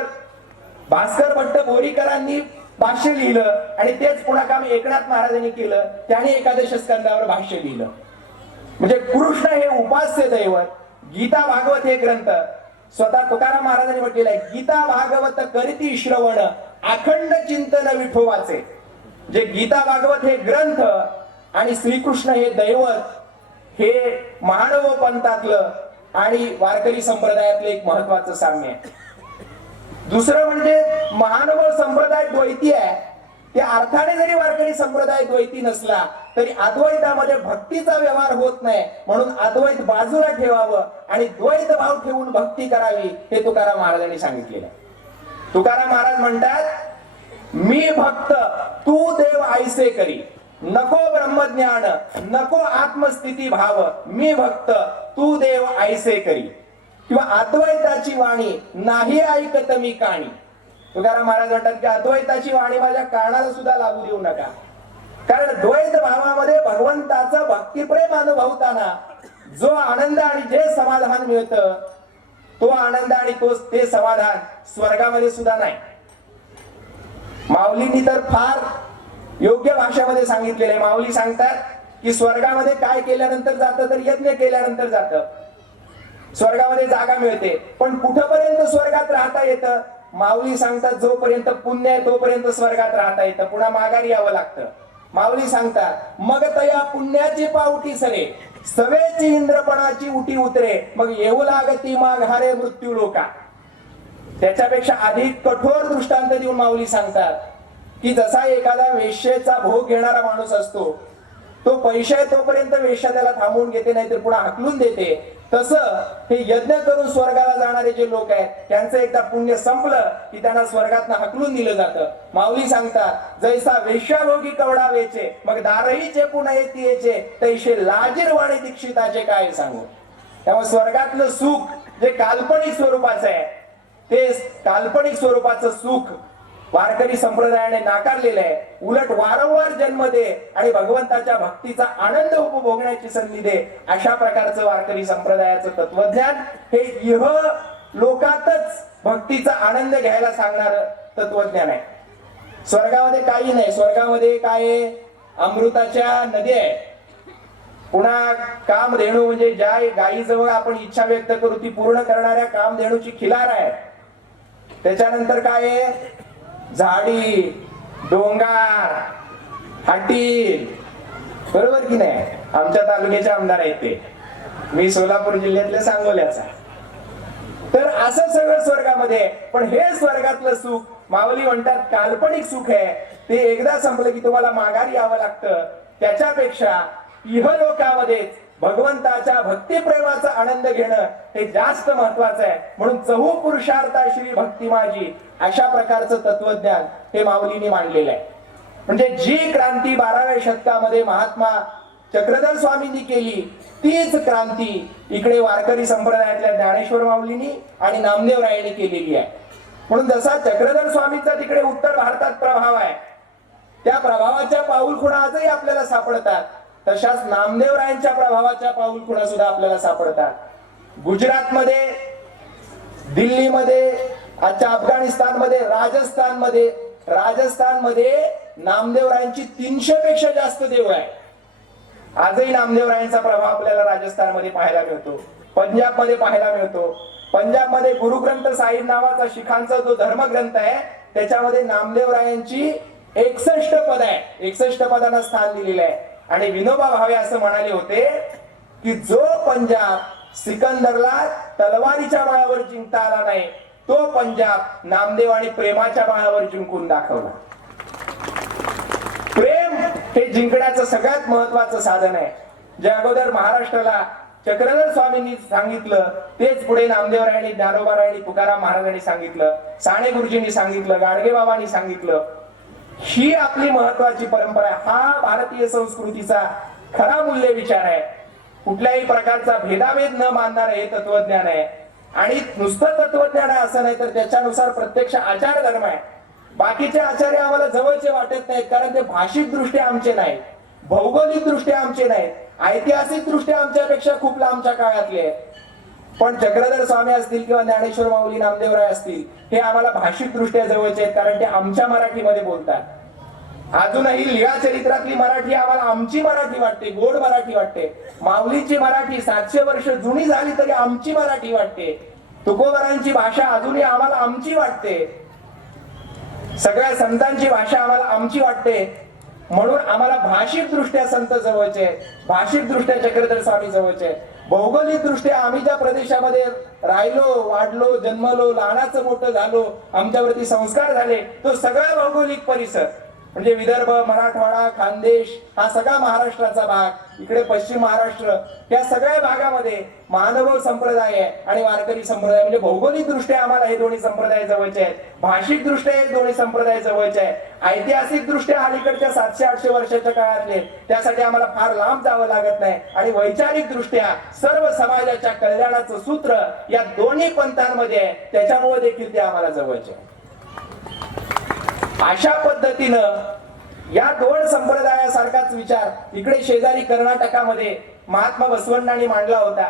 भास्कर भट्ट बोरीकरांनी भाष्य लिहिलं आणि तेच पुन्हा काम एकनाथ महाराजांनी केलं. त्याने 11 स्कंदावर भाष्य लिहिलं. म्हणजे कृष्ण हे उपास्य दैवत. गीता भागवत हे ग्रंथ स्वतः तुकाराम महाराजांनी म्हटलेलं आहे, गीता भागवत करीती श्रवण अखंड चिंतन विठोबाचे. जे गीता भागवत हे ग्रंथ आणि श्रीकृष्ण हे दैवत, हे महानव पंथातलं आणि वारकरी संप्रदायातलं एक महत्वाचं साम्य आहे. दुसरं म्हणजे महानव संप्रदाय द्वैती आहे. त्या अर्थाने जरी वारकरी संप्रदाय द्वैती नसला तरी अद्वैतामध्ये भक्तीचा व्यवहार होत नाही, म्हणून अद्वैत बाजूला ठेवावं आणि द्वैत भाव ठेवून भक्ती करावी, हे तुकाराम महाराजांनी सांगितलेलं आहे. तुकाराम महाराज म्हणतात, मी भक्त तू देव ऐसे करी, नको ब्रह्मज्ञान नको आत्मस्थिती भाव, मी भक्त तू देव ऐसे करी. किंवा अद्वैताची वाणी नाही ऐकत मी काणी. तुकाराम महाराज म्हणतात की अद्वैताची वाणी माझ्या कानाला सुद्धा लागू देऊ नका. कारण द्वैत भावामध्ये भगवंताचं भक्तिप्रेम अनुभवताना जो आनंद आणि जे समाधान मिळतं, तो आनंद आणि ते समाधान स्वर्गामध्ये सुद्धा नाही. माऊलींनी तर फार योग्य भाषेमध्ये सांगितलेले आहे. माऊली सांगतात की स्वर्गामध्ये काय केल्यानंतर जातं तर यज्ञ केल्यानंतर जातं. स्वर्गामध्ये जागा मिळते, पण कुठपर्यंत स्वर्गात राहता येतं? माऊली सांगतात जोपर्यंत पुण्य आहे तोपर्यंत स्वर्गात राहता येतं, पुन्हा माघारी यावं लागतं. माऊली सांगतात, मग तया पुण्याची पावटी सरे सवेची इंद्रपणाची उटी उतरे, मग येऊ लागती माघारे मृत्यू लोका. त्याच्यापेक्षा अधिक कठोर दृष्टांत देऊन माऊली सांगतात की जसा एखादा वेश्येचा भोग घेणारा माणूस असतो, तो पैसे तोपर्यंत वेश्या त्याला थांबवून घेते, नाहीतर पुन्हा हाकलून देते, तसं हे यज्ञ करून स्वर्गाला जाणारे जे लोक आहेत त्यांचं एकदा पुण्य संपलं की त्यांना स्वर्गात हाकलून दिलं जातं. माऊली सांगतात, जैसा वेश्याभोगी कवडा वेचे मग दारही चेपून येते, तैसे लाजीरवाणी दीक्षिताचे काय सांगू. त्यामुळे स्वर्गातलं सुख जे काल्पनिक स्वरूपाचं आहे, ते काल्पनिक स्वरूपाचं सुख वारकरी संप्रदायाने नाकारलेलं आहे. उलट वारंवार जन्म दे आणि भगवंताच्या भक्तीचा आनंद उपभोगण्याची संधी दे, अशा प्रकारचं वारकरी संप्रदायाचं तत्वज्ञान हे इह लोकातच भक्तीचा आनंद घ्यायला सांगणार तत्वज्ञान आहे. स्वर्गामध्ये काही नाही. स्वर्गामध्ये काय अमृताच्या नद्या आहे, पुन्हा कामधेनू म्हणजे ज्या गायीजवळ आपण इच्छा व्यक्त करू ती पूर्ण करणाऱ्या कामधेनूची खिलार आहे. त्याच्यानंतर काय झाडी, डोंगर, हाटी, बरोबर की नाही. आमच्या तालुक्याचे आमदार आहेत ते, मी सोलापूर जिल्ह्यातल्या सांगोल्याचा. तर असं सगळं स्वर्गामध्ये. पण हे स्वर्गातलं सुख माऊली म्हणतात काल्पनिक सुख आहे, ते एकदा संपलं की तुम्हाला माघारी यावं लागतं. त्याच्यापेक्षा इहलोकामध्ये भगवंताच्या भक्तिप्रेमाचा आनंद घेणं हे जास्त महत्वाचं आहे. म्हणून चहू पुरुषार्था श्री भक्ती माझी, अशा प्रकारचं तत्वज्ञान हे माऊलींनी मांडलेलं आहे. म्हणजे जी क्रांती 12व्या शतकामध्ये महात्मा चक्रधर स्वामींनी केली, तीच क्रांती इकडे वारकरी संप्रदायातल्या ज्ञानेश्वर माऊलींनी आणि नामदेव रायांनी केलेली आहे. म्हणून जसा चक्रधर स्वामींचा तिकडे उत्तर भारतात प्रभाव आहे, त्या प्रभावाच्या पाऊलखुणा आजही आपल्याला सापडतात. तशाच नामदेवरायांच्या प्रभावाच्या पाऊलखुणा सुद्धा आपल्याला सापडतात. गुजरातमध्ये, दिल्लीमध्ये, आजच्या अफगाणिस्तानमध्ये, राजस्थानमध्ये नामदेवरायांची 300 पेक्षा जास्त देव आहे. आजही नामदेवरायांचा प्रभाव आपल्याला राजस्थानमध्ये पाहायला मिळतो, पंजाबमध्ये पाहायला मिळतो. पंजाबमध्ये गुरुग्रंथ साहिब नावाचा शिखांचा जो धर्मग्रंथ आहे त्याच्यामध्ये नामदेवरायांची 61 पद आहे. 61 पदांना स्थान दिलेलं आहे. आणि विनोबा भावे असं म्हणाले होते की जो पंजाब सिकंदरला तलवारीच्या बळावर जिंकता आला नाही, तो पंजाब नामदेव आणि प्रेमाच्या बळावर जिंकून दाखवला. प्रेम हे जिंकण्याचं सगळ्यात महत्वाचं साधन आहे. जे अगोदर महाराष्ट्राला चक्रधर स्वामींनी सांगितलं तेच पुढे नामदेवरायांनी, ज्ञानोबारायांनी, तुकाराम महाराजांनी सांगितलं, साने गुरुजींनी सांगितलं, गाडगे बाबांनी सांगितलं. ही आपली महत्वाची परंपरा आहे. हा भारतीय संस्कृतीचा खरा मूल्य विचार आहे. कुठल्याही प्रकारचा भेदाभेद न मानणारं हे तत्वज्ञान आहे. आणि नुसतं तत्वज्ञान आहे असं नाही, तर त्याच्यानुसार प्रत्यक्ष आचार धर्म आहे. बाकीचे आचार्य आम्हाला जवळचे वाटत नाहीत, कारण ते भाषिक दृष्ट्या आमचे नाहीत, भौगोलिक दृष्ट्या आमचे नाहीत, ऐतिहासिक दृष्ट्या आमच्यापेक्षा खूप लांबच्या काळातले आहेत. पण चक्रधर स्वामी असतील किंवा ज्ञानेश्वर माऊली, नामदेवराय असतील, हे आम्हाला भाषिक दृष्ट्या जवळचे आहेत, कारण ते आमच्या मराठीमध्ये बोलतात. अजूनही लीळा चरित्रातली मराठी आम्हाला आमची मराठी वाटते, गोड मराठी वाटते. माऊलीची मराठी 700 वर्ष जुनी झाली तरी आमची मराठी वाटते. तुकोबारांची भाषा अजूनही आम्हाला आमची वाटते. सगळ्या संतांची भाषा आम्हाला आमची वाटते. म्हणून आम्हाला भाषिक दृष्ट्या संत जवळचे, भाषिक दृष्ट्या चक्रधर स्वामी जवळचे. भौगोलिक दृष्ट्या आम्ही ज्या प्रदेशामध्ये राहिलो, वाढलो, जन्मलो, लहानाचं मोठं झालो, आमच्यावरती संस्कार झाले, तो सगळा भौगोलिक परिसर म्हणजे विदर्भ, मराठवाडा, खानदेश हा सगळा महाराष्ट्राचा भाग, इकडे पश्चिम महाराष्ट्र, या सगळ्या भागामध्ये महानुभाव संप्रदाय आहे आणि वारकरी संप्रदाय. म्हणजे भौगोलिक दृष्ट्या आम्हाला हे दोन्ही संप्रदाय जवळचे आहेत, भाषिक दृष्ट्या हे दोन्ही संप्रदाय जवळचे आहेत. ऐतिहासिक दृष्ट्या अलीकडच्या 700-800 वर्षाच्या काळातले, त्यासाठी आम्हाला फार लांब जावं लागत नाही. आणि वैचारिक दृष्ट्या सर्व समाजाच्या कल्याणाचं सूत्र या दोन्ही पंथांमध्ये आहे, त्याच्यामुळे देखील ते आम्हाला जवळचे आहे. अशा पद्धतीनं या दोन संप्रदायासारखाच विचार इकडे शेजारी कर्नाटकामध्ये महात्मा बसवण्णांनी मांडला होता.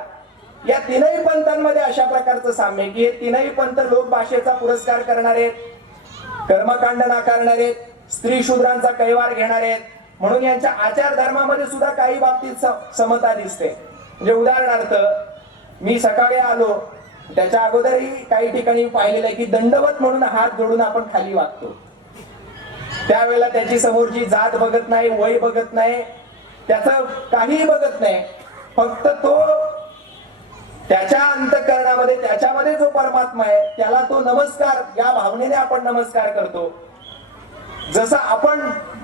या तीनही पंथांमध्ये अशा प्रकारचं साम्य की हे तीनही पंथ लोक भाषेचा पुरस्कार करणारे, कर्मकांड नाकारणारे, स्त्री शूद्रांचा कैवार घेणारे, म्हणून यांच्या आचार धर्मामध्ये सुद्धा काही बाबतीत समता दिसते. म्हणजे उदाहरणार्थ मी सकाळी आलो, त्याच्या अगोदरही काही ठिकाणी पाहिलेलं आहे की दंडवत म्हणून हात जोडून आपण खाली वागतो. त्यावेळेला त्याची समोरची जात बघत नाही, वय बघत नाही, त्याचं काहीही बघत नाही. फक्त तो त्याच्या अंतःकरणामध्ये, त्याच्यामध्ये जो परमात्मा आहे त्याला तो नमस्कार, या भावनेने आपण नमस्कार करतो. जसं आपण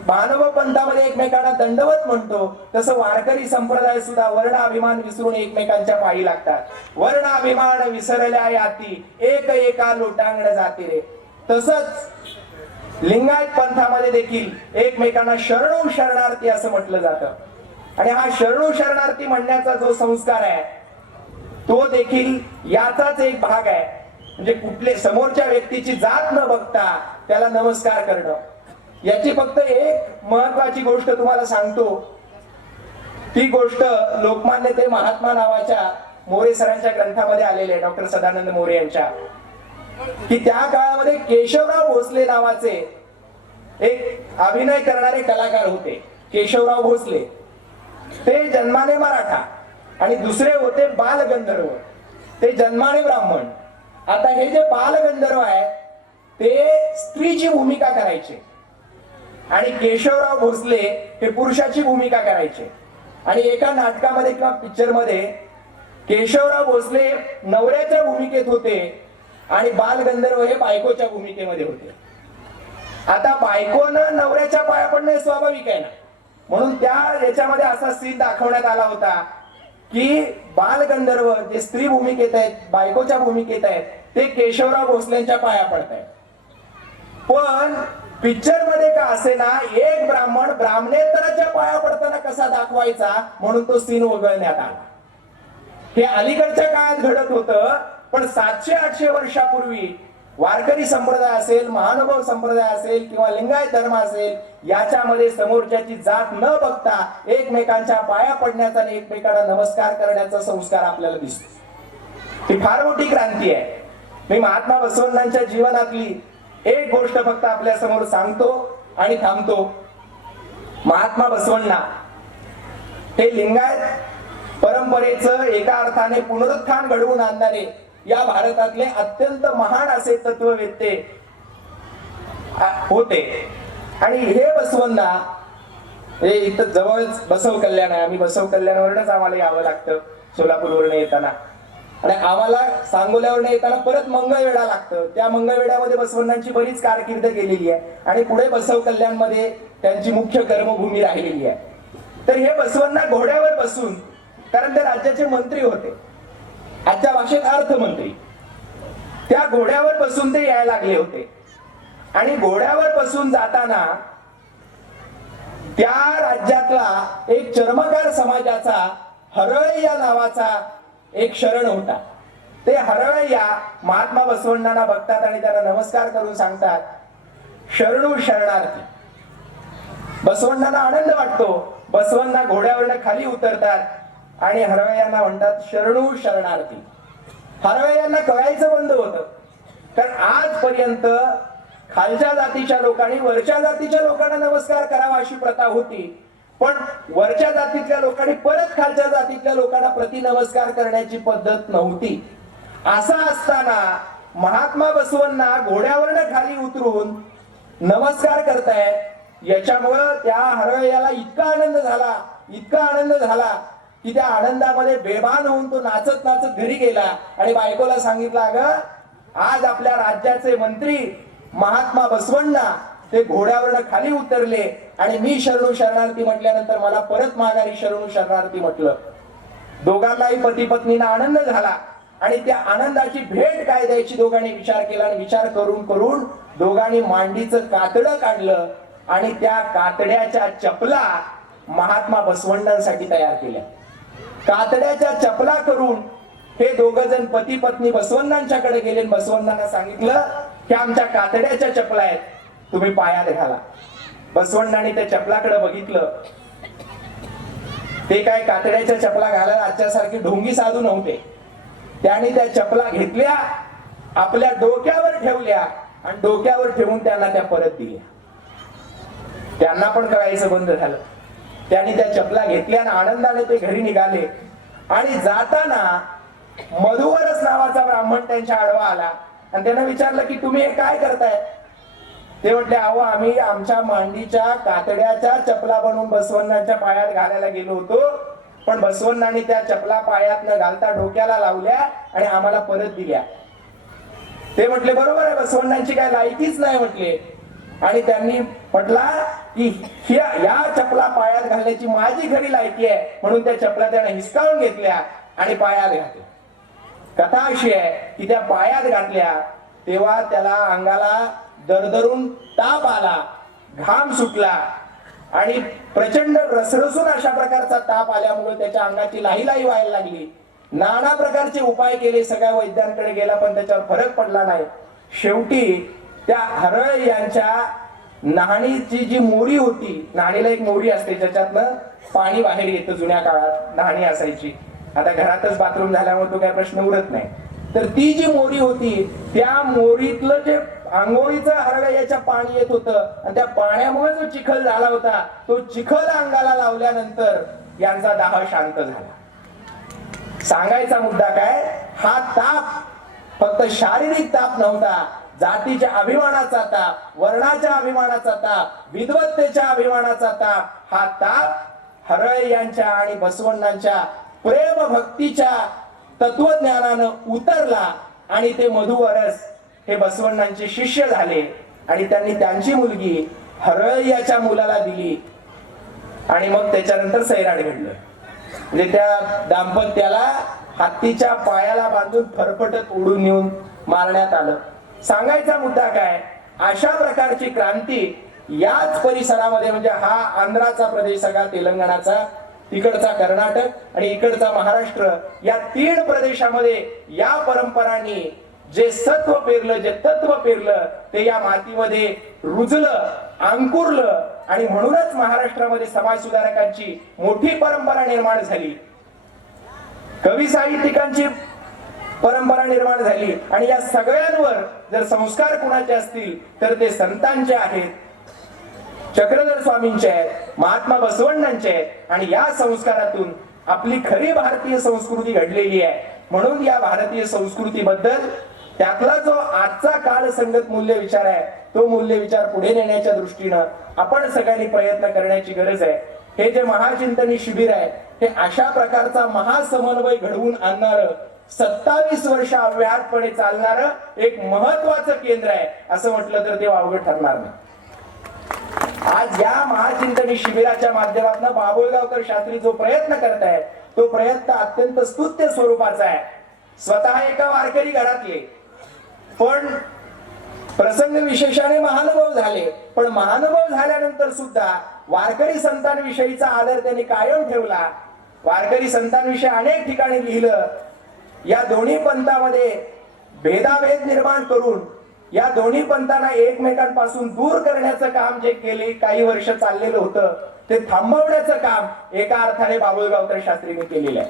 मानव पंथामध्ये एकमेकांना दंडवत म्हणतो, तसं वारकरी संप्रदाय सुद्धा वर्ण अभिमान विसरून एकमेकांच्या पायी लागतात. वर्ण अभिमान विसरल्या याती, एक एका लोटांगण जाती रे. तसंच लिंगायत पंथामध्ये देखील एकमेकांना शरणू शरणार्थी असं म्हटलं जातं. आणि हा शरणू शरणार्थी म्हणण्याचा जो संस्कार आहे तो देखील याचाच एक भाग आहे. म्हणजे कुठले समोरच्या व्यक्तीची जात न बघता त्याला नमस्कार करणं. याची फक्त एक महत्वाची गोष्ट तुम्हाला सांगतो. ती गोष्ट लोकमान्य ते महात्मा नावाच्या मोरे सरांच्या ग्रंथामध्ये आलेले आहे, डॉक्टर सदानंद मोरे यांच्या, की त्या काळामध्ये केशवराव भोसले नावाचे एक अभिनय करणारे कलाकार होते. केशवराव भोसले ते जन्माने मराठा आणि दुसरे होते बालगंधर्व, ते जन्माने ब्राह्मण. आता हे जे बालगंधर्व आहे ते स्त्रीची भूमिका करायचे आणि केशवराव भोसले हे पुरुषाची भूमिका करायचे. आणि एका नाटकामध्ये किंवा पिक्चर मध्ये केशवराव भोसले नवऱ्याच्या भूमिकेत होते आणि बालगंधर्व हे बायकोच्या भूमिकेमध्ये होते. आता बायकोनं नवऱ्याच्या पाया पडणे स्वाभाविक आहे ना, म्हणून त्या याच्यामध्ये असा सीन दाखवण्यात आला होता की बालगंधर्व जे स्त्री भूमिकेत आहेत, बायकोच्या भूमिकेत आहेत, ते केशवराव भोसलेंच्या पाया पडत आहेत. पण पिक्चर मध्ये का असे ना, एक ब्राह्मण ब्राह्मणेतराच्या पाया पडताना कसा दाखवायचा म्हणून तो सीन वगळण्यात आला. हे अलीकडच्या काळात घडत होतं, पण 700-800 वर्षापूर्वी वारकरी संप्रदाय असेल, महानुभाव संप्रदाय असेल किंवा लिंगायत धर्म असेल, याच्यामध्ये समोरच्याची जात न बघता एकमेकांच्या पाया पडण्याचा आणि एकमेकांना नमस्कार करण्याचा संस्कार आपल्याला दिसतो. ही फार मोठी क्रांती आहे. मी महात्मा बसवण्णांच्या जीवनातली एक गोष्ट फक्त आपल्या समोर सांगतो आणि थांबतो. महात्मा बसवण्णा हे लिंगायत परंपरेचं एका अर्थाने पुनरुत्थान घडवून आणणारे या भारतातले अत्यंत महान असे तत्ववेत्ते होते. आणि हे बसवण्णा हे इथं जवळच बसव कल्याण आहे. आम्ही बसव कल्याणवरूनच आम्हाला यावं लागतं सोलापूरवरून येताना, आणि आम्हाला सांगोल्यावरून येताना परत मंगळवेढा लागतं. त्या मंगळवेढ्यामध्ये बसवण्णांची बरीच कारकीर्द केलेली आहे आणि पुढे बसव कल्याण मध्ये त्यांची मुख्य कर्मभूमी राहिलेली आहे. तर हे बसवण्णा घोड्यावर बसून कारण ते राज्याचे मंत्री होते, आजच्या भाषेत अर्थमंत्री. त्या घोड्यावर बसून ते यायला लागले होते आणि घोड्यावर बसून जाताना त्या राज्यातला एक चर्मकार समाजाचा हरळय्या नावाचा एक शरण होता. ते हरळय्या महात्मा बसवण्णांना बघतात आणि त्यांना नमस्कार करून सांगतात, शरणू शरणार्थी. बसवण्णांना आनंद वाटतो. बसवण्णा घोड्यावरनं खाली उतरतात आणि हरळय्यांना म्हणतात, शरणू शरणार्थी. हरळय्यांना कळायचं बंद होतं, कारण आजपर्यंत खालच्या जातीच्या लोकांनी वरच्या जातीच्या लोकांना नमस्कार करावा अशी प्रथा होती, पण वरच्या जातीतल्या लोकांनी परत खालच्या जातीतल्या लोकांना प्रतिनमस्कार करण्याची पद्धत नव्हती. असं असताना महात्मा बसवण्णा घोड्यावरनं खाली उतरून नमस्कार करतायत. याच्यामुळं त्या हरळय्याला इतका आनंद झाला की त्या आनंदामध्ये बेभान होऊन तो नाचत नाचत घरी गेला आणि बायकोला सांगितलं, अगं आज आपल्या राज्याचे मंत्री महात्मा बसवण्णा ते घोड्यावरनं खाली उतरले आणि मी शरणू शरणार्थी म्हटल्यानंतर मला परत माघारी शरणू शरणार्थी म्हटलं. दोघांनाही पती पत्नीला आनंद झाला आणि त्या आनंदाची भेट काय द्यायची दोघांनी विचार केला आणि विचार करून करून दोघांनी मांडीचं कातडं काढलं आणि त्या कातड्याच्या चपला महात्मा बसवण्णांसाठी तयार केल्या. कातड्याच्या चपला करून हे दोघं जण पती पत्नी बसवण्णांच्याकडे गेले. बसवण्णांना सांगितलं की आमच्या कातड्याच्या चपला आहेत, तुम्ही पायात घाला. बसवण्णांनी त्या चपलाकडे बघितलं. ते काय कातड्याच्या चपला घालायला आजच्यासारखी ढोंगी साधू नव्हते. त्यांनी त्या चपला घेतल्या, आपल्या डोक्यावर ठेवल्या आणि डोक्यावर ठेवून त्यांना त्या परत दिल्या. त्यांना पण कळायचं बंद झालं. त्यांनी त्या चपला घेतल्या आणि आनंदाने ते घरी निघाले. आणि जाताना मधुवरस नावाचा ब्राह्मण त्यांच्या आडवा आला आणि त्यानं विचारलं की तुम्ही हे काय करताय. ते म्हटले, अहो आम्ही आमच्या मांडीच्या कातड्याच्या चपला बनवून बसवण्णांच्या पायात घालायला गेलो होतो, पण बसवण्णांनी त्या चपला पायात न घालता डोक्याला लावल्या आणि आम्हाला परत दिल्या. ते म्हटले, बरोबर आहे, बसवण्णांची काय लायकीच नाही म्हटले. आणि त्यांनी म्हटला की या चपला पायात घालण्याची माझी खरी लायकी आहे, म्हणून त्या चपला त्याने हिसकावून घेतल्या आणि पायात घातल्या. कथा अशी आहे की त्या पायात घातल्या तेव्हा त्याला अंगाला दरदरून ताप आला, घाम सुटला आणि प्रचंड रसरसून अशा प्रकारचा ताप आल्यामुळे त्याच्या अंगाची लाही लाही व्हायला लागली. नाना प्रकारचे उपाय केले, सगळ्या वैद्यांकडे गेला, पण त्याच्यावर फरक पडला नाही. शेवटी त्या हरळय्यांच्या न्हाणीची जी मोरी होती, न्हाणीला एक मोरी असते ज्याच्यातनं पाणी बाहेर येतं, जुन्या काळात न्हाणी असायची, आता घरातच बाथरूम झाल्यामुळे तो काही प्रश्न उरत नाही. तर ती जी मोरी होती त्या मोरीतलं जे आंघोळीचं हरळय्याच्या पाणी येत होतं आणि त्या पाण्यामुळे जो चिखल झाला होता तो चिखल अंगाला लावल्यानंतर यांचा दाह शांत झाला. सांगायचा मुद्दा काय, हा ताप फक्त शारीरिक ताप नव्हता, जातीच्या अभिमानाचा ताप, वर्णाच्या अभिमानाचा ताप, विद्वत्तेच्या अभिमानाचा ताप. हा ताप हरळय्यांच्या आणि बसवण्णांच्या प्रेम भक्तीच्या तत्वज्ञानानं उतरला आणि ते मधुवरस हे बसवण्णांचे शिष्य झाले आणि त्यांनी त्यांची मुलगी हरळय्याच्या मुलाला दिली आणि मग त्याच्यानंतर सैराट घडलं. म्हणजे त्या दाम्पत्याला हत्तीच्या पायाला बांधून फरफटत उडून नेऊन मारण्यात आलं. सांगायचा मुद्दा काय, अशा प्रकारची क्रांती याच परिसरामध्ये, म्हणजे हा आंध्राचा प्रदेश सगळा, तेलंगणाचा, तिकडचा कर्नाटक आणि इकडचा महाराष्ट्र, या 3 प्रदेशामध्ये या परंपरांनी जे सत्व पेरलं, जे तत्व पेरलं ते या मातीमध्ये रुजलं, अंकुरलं आणि म्हणूनच महाराष्ट्रामध्ये समाज सुधारकांची मोठी परंपरा निर्माण झाली, कवी साहित्यिकांची परंपरा निर्माण झाली. आणि या सगळ्यांवर जर संस्कार कुणाचे असतील तर ते संतांचे आहेत, चक्रधर स्वामींचे आहेत, महात्मा बसवण्णांचे आहेत. आणि या संस्कारातून आपली खरी भारतीय संस्कृती घडलेली आहे. म्हणून या भारतीय संस्कृतीबद्दल त्यातला जो आजचा काळ संगत मूल्य विचार आहे तो मूल्य विचार पुढे नेण्याच्या दृष्टीनं आपण सगळ्यांनी प्रयत्न करण्याची गरज आहे. हे जे महाचिंतनी शिबिर आहे हे अशा प्रकारचा महासमन्वय घडवून आणणार, 27 वर्ष अव्याहतपणे चालणारं एक महत्वाचं केंद्र आहे असं म्हटलं तर ते वावगं ठरणार नाही. आज या महाचिंतनी शिबिराच्या माध्यमातून बाभुळगावकर शास्त्री जो प्रयत्न करतायत तो प्रयत्न अत्यंत स्तुत्य स्वरूपाचा आहे. स्वतः एका वारकरी घरातले, पण प्रसंग विशेषाने महानुभव झाले. पण महानुभव झाल्यानंतर सुद्धा वारकरी संतांविषयीचा आदर त्यांनी कायम ठेवला. वारकरी संतांविषयी अनेक ठिकाणी लिहिलं. या दोन्ही पंथामध्ये भेदाभेद निर्माण करून या दोन्ही पंथांना एकमेकांपासून दूर करण्याचं काम जे केले काही वर्ष चाललेलं होतं, ते थांबवण्याचं काम एका अर्थाने बाभुळगावकर शास्त्रींनी केलेलं आहे.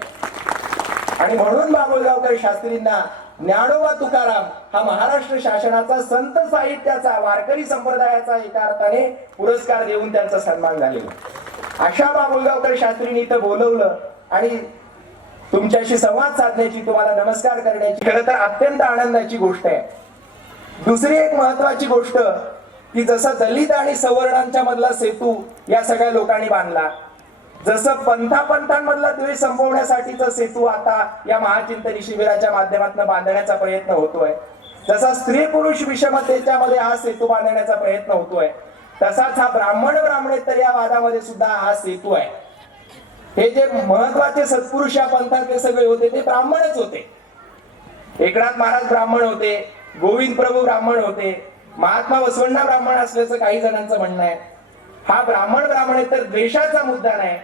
आणि म्हणून बाभुळगावकर शास्त्रींना ज्ञानोबा तुकाराम हा महाराष्ट्र शासनाचा संत साहित्याचा वारकरी संप्रदायाचा एका अर्थाने पुरस्कार देऊन त्यांचा सन्मान झालेला. अशा बाभुळगावकर शास्त्रींनी इथं बोलवलं आणि तुमच्याशी संवाद साधण्याची, तुम्हाला नमस्कार करण्याची खरं तर अत्यंत आनंदाची गोष्ट आहे. दुसरी एक महत्वाची गोष्ट की जसं दलित आणि सवर्णांच्या मधला सेतू या सगळ्या लोकांनी बांधला, जसं पंथापंथांमधला द्वेष संपवण्यासाठीचा सेतू आता या महाचिंतनी शिबिराच्या माध्यमातून बांधण्याचा प्रयत्न होतोय, जसा स्त्री पुरुष विषमतेच्या मध्ये हा सेतू बांधण्याचा प्रयत्न होतोय, तसाच हा ब्राह्मण ब्राह्मणेतर या वादामध्ये सुद्धा हा सेतू आहे. हे जे महत्वाचे सत्पुरुष या पंथातले सगळे होते ते ब्राह्मणच होते. एकनाथ महाराज ब्राह्मण होते, गोविंद प्रभू ब्राह्मण होते, महात्मा बसवण्णा ब्राह्मण असल्याचं काही जणांचं म्हणणं आहे. हा ब्राह्मण ब्राह्मणेतर द्वेषाचा मुद्दा नाही,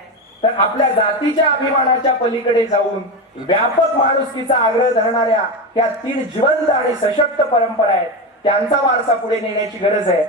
तर आपल्या जातीच्या अभिमानाच्या पलीकडे जाऊन व्यापक माणुसकीचा आग्रह धरणाऱ्या त्या तीन जिवंत आणि सशक्त परंपरा आहेत, त्यांचा वारसा पुढे नेण्याची गरज आहे.